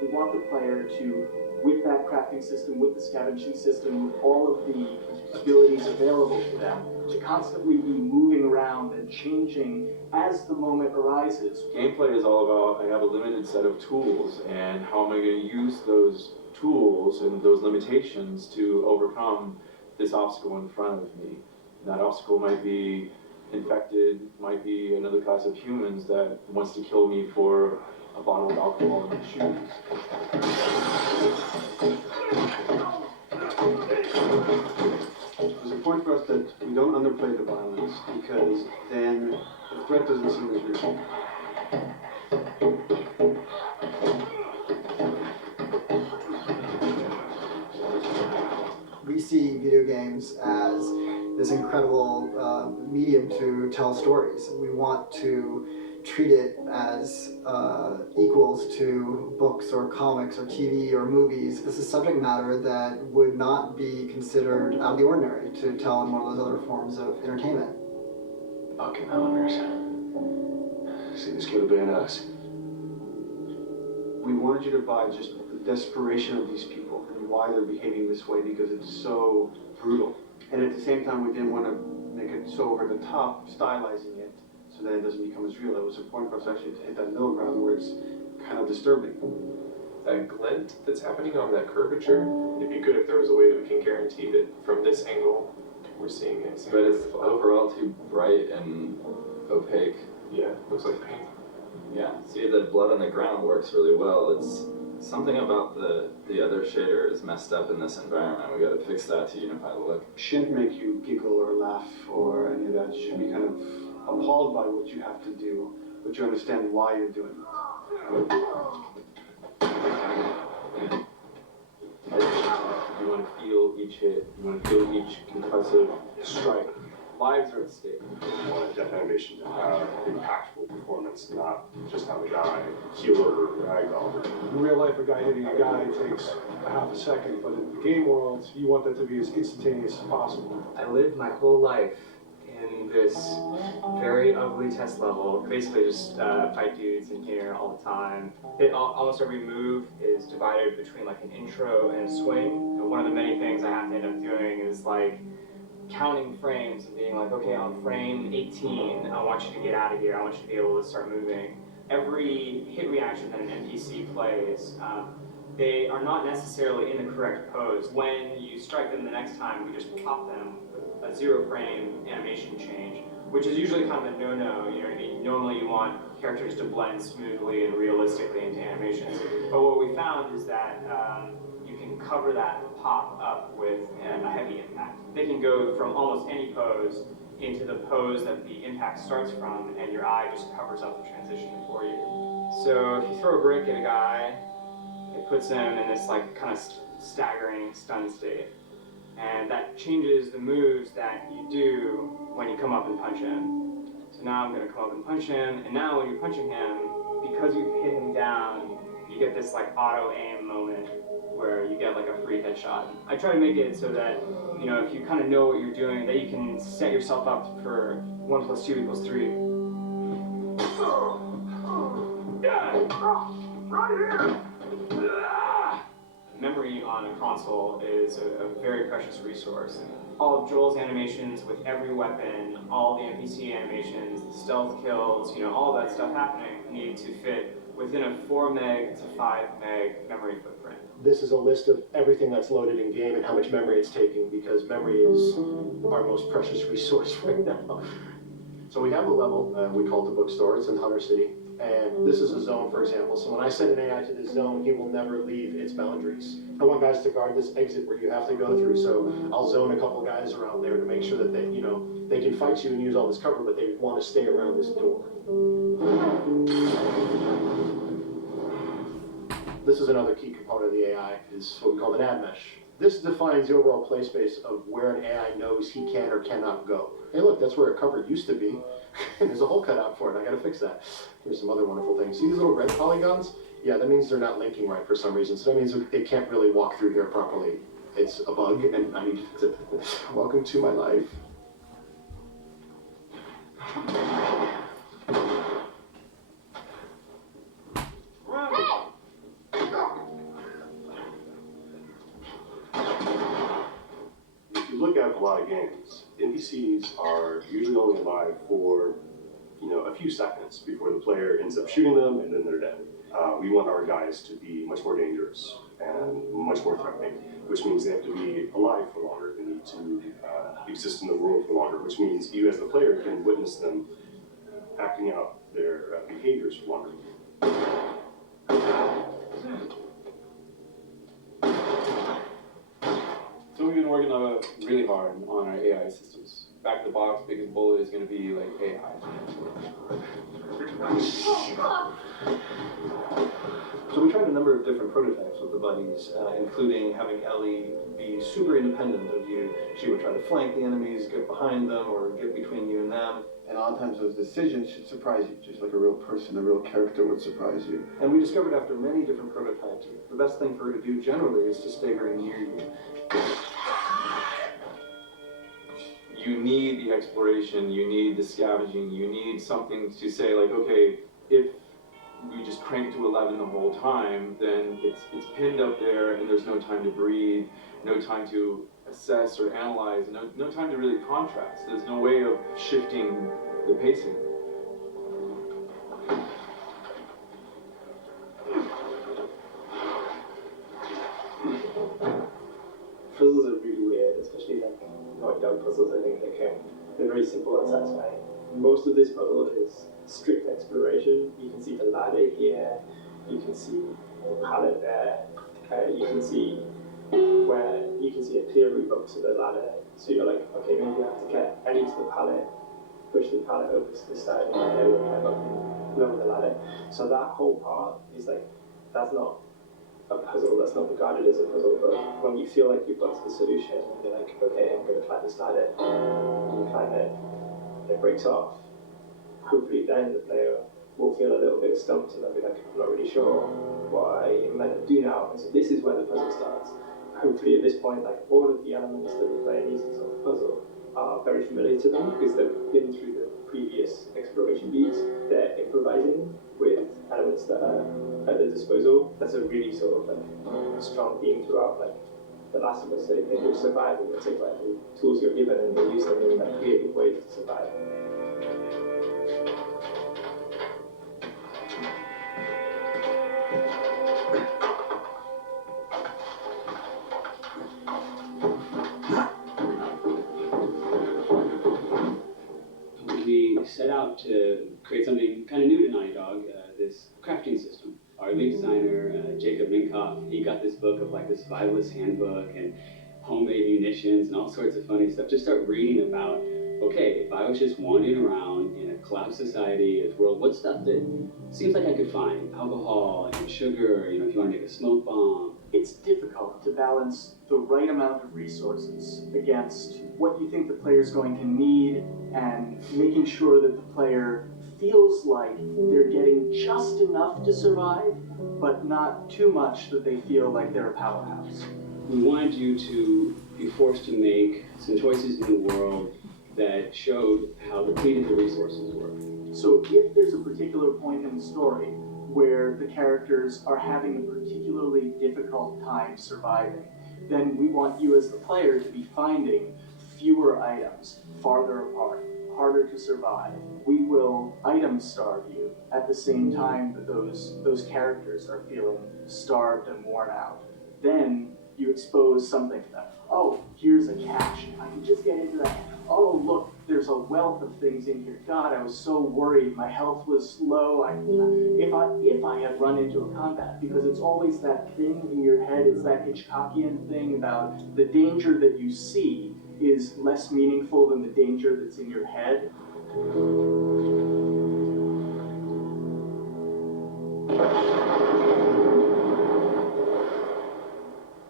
We want the player to, with that crafting system, with the scavenging system, with all of the abilities available to them, to constantly be moving around and changing as the moment arises. Gameplay is all about, I have a limited set of tools, and how am I going to use those tools and those limitations to overcome this obstacle in front of me. And that obstacle might be infected, might be another class of humans that wants to kill me for a bottle of alcohol in my shoes. It's important for us that we don't underplay the violence, because then the threat doesn't seem as real. We see video games as this incredible medium to tell stories. We want to treat it as equals to books or comics or TV or movies. This is subject matter that would not be considered out of the ordinary to tell in one of those other forms of entertainment. Fucking hunters. See, this could have been us. We wanted you to buy just the desperation of these people and why they're behaving this way, because it's so brutal. And at the same time, we didn't want to make it so over the top, stylizing it, so that it doesn't become as real. It was important for us actually to hit that middle ground where it's kind of disturbing. That glint that's happening on that curvature, it'd be good if there was a way that we can guarantee that from this angle, we're seeing it. But it's overall too bright and opaque. Yeah, looks like paint. Yeah, see, the blood on the ground works really well. It's something about the other shader is messed up in this environment. We gotta fix that to unify the look. Shouldn't make you giggle or laugh or any of that. You should be kind of appalled by what you have to do, but you understand why you're doing it. You want to feel each hit. You want to feel each concussive strike. lives are at stake. We wanted Death Animation to have impactful performance, not just have a guy keel over ragdoll. In real life, a guy hitting a guy takes a half a second, but in the game world, you want that to be as instantaneous as possible. I lived my whole life in this very ugly test level, basically just fight dudes in here all the time. Almost every move is divided between like an intro and a swing. And one of the many things I have to end up doing is like counting frames and being like, okay, on frame 18, I want you to get out of here. I want you to be able to start moving. Every hit reaction that an NPC plays, they are not necessarily in the correct pose. When you strike them the next time, we just pop them with a 0 frame animation change, which is usually kind of a no-no, you know what I mean? Normally you want characters to blend smoothly and realistically into animations. But what we found is that you can cover that pop up with a heavy impact. They can go from almost any pose into the pose that the impact starts from, and your eye just covers up the transition for you. So if you throw a brick at a guy, it puts him in this like kind of staggering stun state. And that changes the moves that you do when you come up and punch him. So now I'm gonna come up and punch him, and now when you're punching him, because you hit him down, you get this like auto aim moment where you get like a free headshot. I try to make it so that, you know, if you kind of know what you're doing, that you can set yourself up for 1 + 2 = 3. Right here! Memory on a console is a very precious resource. All of Joel's animations with every weapon, all the NPC animations, the stealth kills, you know, all that stuff happening need to fit within a 4 meg to 5 meg memory footprint. This is a list of everything that's loaded in game and how much memory it's taking, because memory is our most precious resource right now. So we have a level, we call it the bookstore, it's in Hunter City. And this is a zone, for example. So when I send an AI to this zone, he will never leave its boundaries. I want guys to guard this exit where you have to go through. So I'll zone a couple guys around there to make sure that they, you know, they can fight you and use all this cover, but they want to stay around this door. This is another key component of the AI, is what we call an ad mesh. This defines the overall play space of where an AI knows he can or cannot go. Hey look, that's where a cover used to be. And there's a hole cut out for it, I gotta fix that. Here's some other wonderful things. See these little red polygons? Yeah, that means they're not linking right for some reason. So that means they can't really walk through here properly. It's a bug and I need to fix it. Welcome to my life. If you look at a lot of games, NPCs are usually only alive for, you know, a few seconds before the player ends up shooting them and then they're dead. We want our guys to be much more dangerous and much more threatening, which means they have to be alive for longer. They need to exist in the world for longer, which means you as the player can witness them acting out their behaviors for longer. So we've been working really hard on our AI systems. Back to the box, biggest bullet is going to be like AI. So we tried a number of different prototypes with the buddies, including having Ellie be super independent of you. She would try to flank the enemies, get behind them, or get between you and them. And a lot of times those decisions should surprise you, just like a real person, a real character would surprise you. And we discovered after many different prototypes, the best thing for her to do generally is to stay very near you. You need the exploration, you need the scavenging, you need something to say like, okay, if we just crank it to 11 the whole time, then it's pinned up there and there's no time to breathe, no time to assess or analyze, no time to really contrast. There's no way of shifting the pacing. Puzzles are really weird, especially like Naughty Dog puzzles. I think they're very simple and satisfying. Most of this puzzle is strict exploration. You can see the ladder here, you can see the pallet there, you can see a clear route up to the ladder. So you're like, okay, maybe I have to get Ellie to the pallet, push the pallet over to the side, and then climb up and level the ladder. So that whole part is like, that's not a puzzle that's not regarded as a puzzle, but when you feel like you've got the solution, you're like, okay, I'm going to climb inside it, and you climb it, and it breaks off. Hopefully then the player will feel a little bit stumped and they'll be like, I'm not really sure what I'm meant to do now, and so this is where the puzzle starts. Hopefully at this point, like all of the elements that the player needs to solve the puzzle are very familiar to them because they've been through the previous exploration beats. They're improvising with elements that are at their disposal. That's a really sort of like strong theme throughout like The Last of Us. They do survive and they take like the tools you're given and they use them in like creative ways to survive. We set out to create something kind of new to Naughty Dog, this crafting system. Our lead designer, Jacob Minkoff, he got this book of like this survivalist handbook and homemade munitions and all sorts of funny stuff. Just start reading about, okay, if I was just wandering around in a collapsed society, this world, what stuff that seems like I could find? Alcohol and sugar, you know, if you want to make a smoke bomb. It's difficult to balance the right amount of resources against what you think the player is going to need and making sure that the player feels like they're getting just enough to survive, but not too much that they feel like they're a powerhouse. We wanted you to be forced to make some choices in the world that showed how depleted the resources were. So if there's a particular point in the story where the characters are having a particularly difficult time surviving, then we want you as the player to be finding fewer items, farther apart, harder to survive. We will item starve you at the same time that those characters are feeling starved and worn out. Then you expose something to them. Oh, here's a cache. I can just get into that. Oh, look, there's a wealth of things in here. God, I was so worried. My health was low. If I had run into a combat, because it's always that thing in your head, it's that Hitchcockian thing about the danger that you see is less meaningful than the danger that's in your head.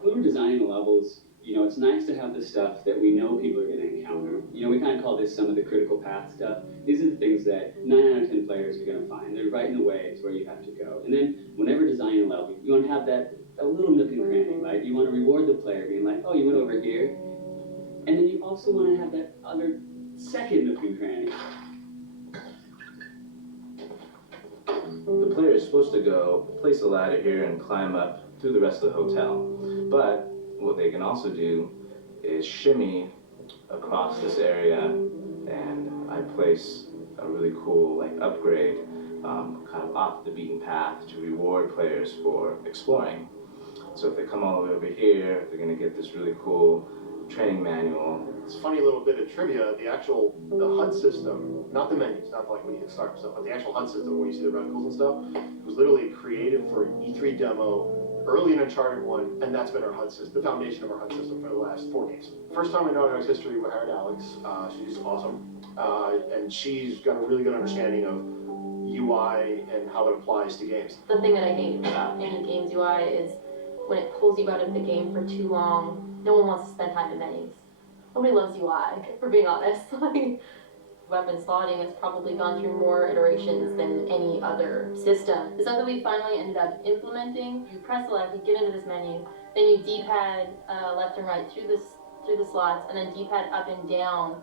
When we're designing the levels, you know, it's nice to have the stuff that we know people are going to encounter. You know, we kind of call this some of the critical path stuff. These are the things that 9 out of 10 players are going to find. They're right in the way to where you have to go. And then whenever designing a level, you want to have that a little nook and cranny, right? You want to reward the player being like, oh, you went over here. And then you also want to have that other second nook and cranny. The player is supposed to go place a ladder here and climb up through the rest of the hotel. But what they can also do is shimmy across this area, and I place a really cool like upgrade kind of off the beaten path to reward players for exploring. So if they come all the way over here, they're going to get this really cool training manual. It's a funny little bit of trivia, the HUD system, not the menus, not like when you hit start and stuff, but the actual HUD system where you see the reticles and stuff, was literally created for an E3 demo early in Uncharted 1, and that's been our HUD system, the foundation of our HUD system for the last 4 games. First time in Naughty Dog's history, we hired Alex. She's awesome, and she's got a really good understanding of UI and how it applies to games. The thing that I hate about any game's UI is when it pulls you out of the game for too long, no one wants to spend time in menus. Nobody loves UI, if we're being honest. Like, weapon slotting has probably gone through more iterations than any other system. The stuff that we finally ended up implementing, you press select, you get into this menu, then you D-pad left and right through the slots, and then D-pad up and down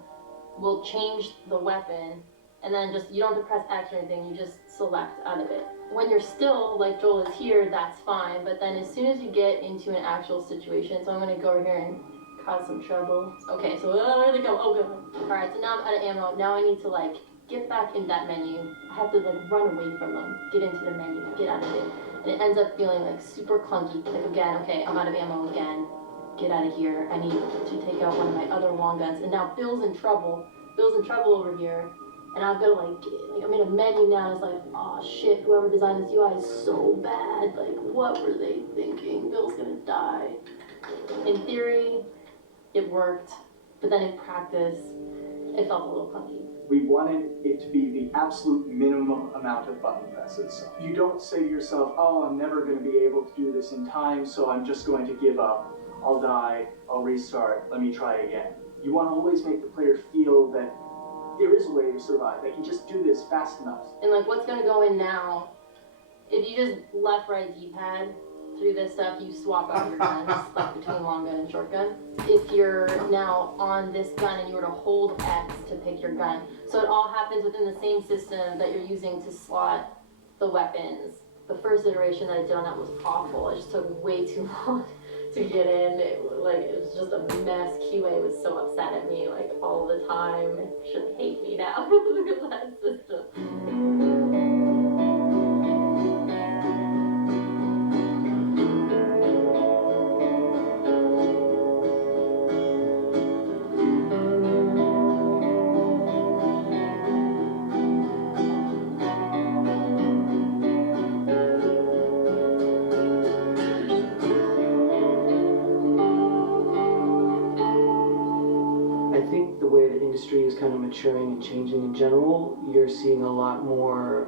will change the weapon, and then just, you don't have to press X or anything, you just select out of it. When you're still, like Joel is here, that's fine, but then as soon as you get into an actual situation, so I'm gonna go over here and cause some trouble. Okay, so where they go? Oh, good. Alright, so now I'm out of ammo. Now I need to like get back in that menu. I have to like run away from them, get into the menu, get out of it. And it ends up feeling like super clunky. Like again, okay, I'm out of ammo again. Get out of here. I need to take out one of my other long guns. And now Bill's in trouble. Bill's in trouble over here. And I've got to like I'm in a menu now and it's like, oh shit, whoever designed this UI is so bad. Like, what were they thinking? Bill's gonna die. In theory, it worked, but then in practice, it felt a little clunky. We wanted it to be the absolute minimum amount of button presses. You don't say to yourself, oh, I'm never going to be able to do this in time, so I'm just going to give up. I'll die, I'll restart, let me try again. You want to always make the player feel that there is a way to survive. They can just do this fast enough. And like what's going to go in now, if you just left, right, D-pad through this stuff, you swap out your guns like between long gun and short gun. If you're now on this gun and you were to hold X to pick your gun, so it all happens within the same system that you're using to slot the weapons. The first iteration that I did on that was awful. It just took way too long to get in. It was just a mess. QA was so upset at me like all the time. Should hate me now because of that system. Is kind of maturing and changing in general. You're seeing a lot more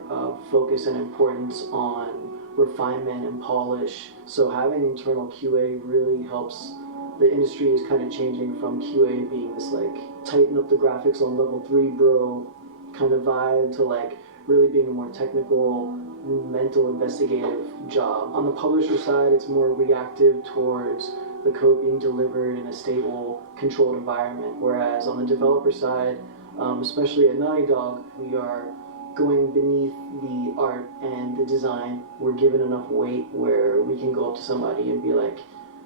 focus and importance on refinement and polish. So having internal QA really helps. The industry is kind of changing from QA being this like tighten up the graphics on level 3 bro kind of vibe to like really being a more technical, mental, investigative job. On the publisher side, it's more reactive towards the code being delivered in a stable, controlled environment. Whereas on the developer side, especially at Naughty Dog, we are going beneath the art and the design. We're given enough weight where we can go up to somebody and be like,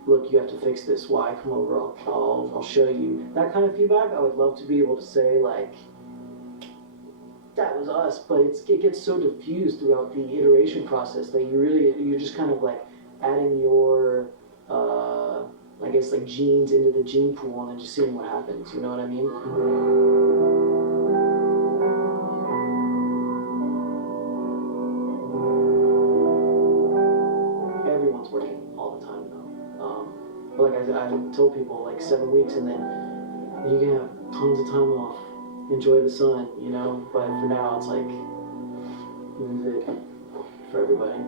look, you have to fix this. Why? Come over, I'll show you. That kind of feedback, I would love to be able to say like, that was us, but it gets so diffused throughout the iteration process that you're just kind of like adding your I guess like genes into the gene pool and then just seeing what happens, you know what I mean? Everyone's working all the time now. But like I told people, like 7 weeks and then you can have tons of time off, enjoy the sun, you know? But for now it's like, this is it for everybody.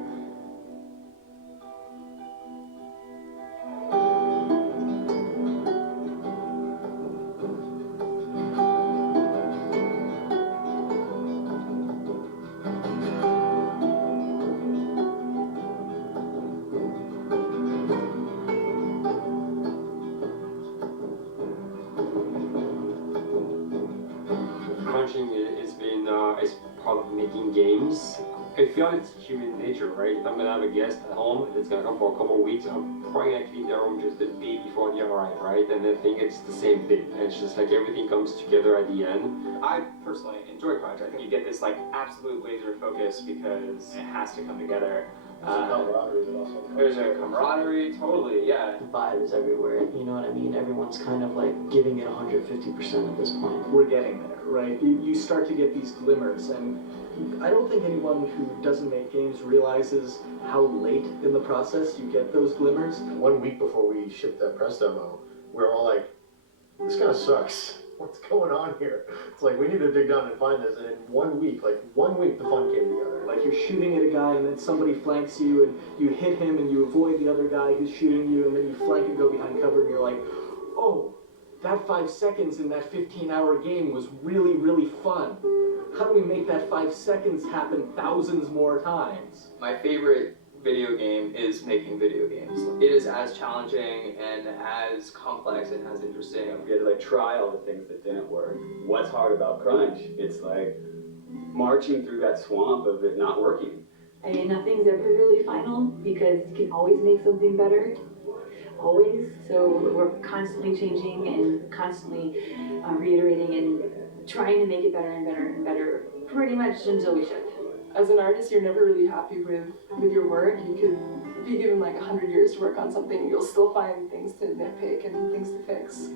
Is part of making games. I feel it's human nature, right? If I'm gonna have a guest at home and it's gonna come for a couple of weeks, I'm probably gonna clean their room just the day before they arrive, right? And I think it's the same thing. It's just like everything comes together at the end. I personally enjoy Project. I think you get this like absolute laser focus because it has to come together. There's a camaraderie, totally, yeah. The vibe is everywhere, you know what I mean? Everyone's kind of like giving it 150% at this point. We're getting there, right? You start to get these glimmers, and I don't think anyone who doesn't make games realizes how late in the process you get those glimmers. 1 week before we shipped that press demo, we're all like, this kind of sucks. What's going on here? It's like, we need to dig down and find this, and in 1 week, the fun came together. Like you're shooting at a guy and then somebody flanks you and you hit him and you avoid the other guy who's shooting you and then you flank and go behind cover and you're like, oh, that 5 seconds in that 15-hour game was really, really fun. How do we make that 5 seconds happen thousands more times? My favorite video game is making video games. It is as challenging and as complex and as interesting. We had to like try all the things that didn't work. What's hard about Crunch? It's like marching through that swamp of it not working. I mean, nothing's ever really final because you can always make something better. Always. So we're constantly changing and constantly reiterating and trying to make it better and better and better pretty much until we ship. As an artist, you're never really happy with your work. You could be given like 100 years to work on something, you'll still find things to nitpick and things to fix.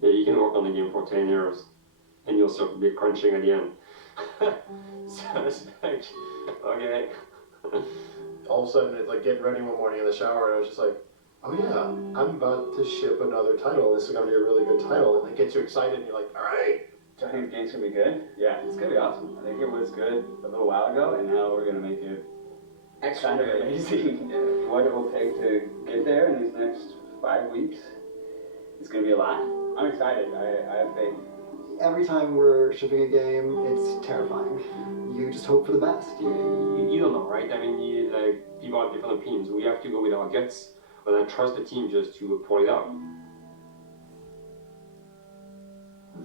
Yeah, you can work on the game for 10 years and you'll still be crunching at the end. So it's like, okay. All of a sudden, it's like getting ready one morning in the shower, and I was just like, oh yeah, I'm about to ship another title. This is going to be a really good title. And it gets you excited, and you're like, all right, Do I think the game's gonna be good? Yeah, it's gonna be awesome. I think it was good a little while ago, and now we're gonna make it kind of amazing. What it will take to get there in these next 5 weeks, it's gonna be a lot. I'm excited. I have faith. Every time we're shipping a game, it's terrifying. You just hope for the best. You don't know, right? I mean, people have different opinions. We have to go with our guts, but I trust the team just to pull it out.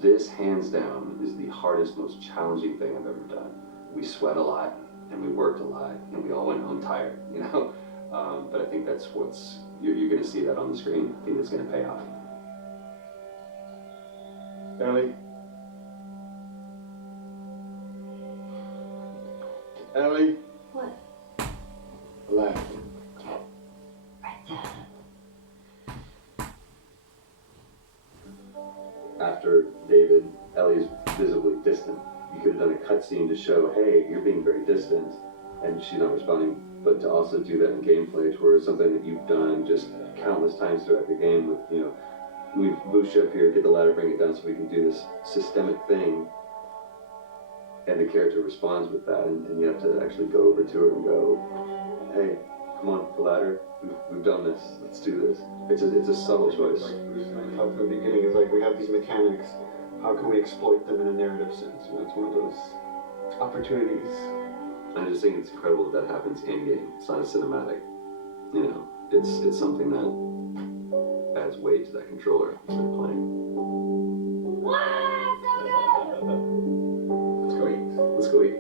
This, hands down, is the hardest, most challenging thing I've ever done. We sweat a lot, and we worked a lot, and we all went home tired, you know? But I think that's you're gonna see that on the screen. I think it's gonna pay off. Ellie? Ellie? What? Left. After David, Ellie's visibly distant. You could have done a cutscene to show, hey, you're being very distant, and she's not responding. But to also do that in gameplay, to where it's something that you've done just countless times throughout the game with, you know, move boost you up here, get the ladder, bring it down so we can do this systemic thing. And the character responds with that, and you have to actually go over to her and go, hey, come on, the ladder, we've done this, let's do this. It's a subtle choice. Like Bruce and I talked at the beginning, is like we have these mechanics, how can we exploit them in a narrative sense? And that's one of those opportunities. I just think it's incredible that happens in-game. It's not a cinematic. You know, it's something that adds weight to that controller when playing. Wow, so good! Let's go eat. Let's go eat.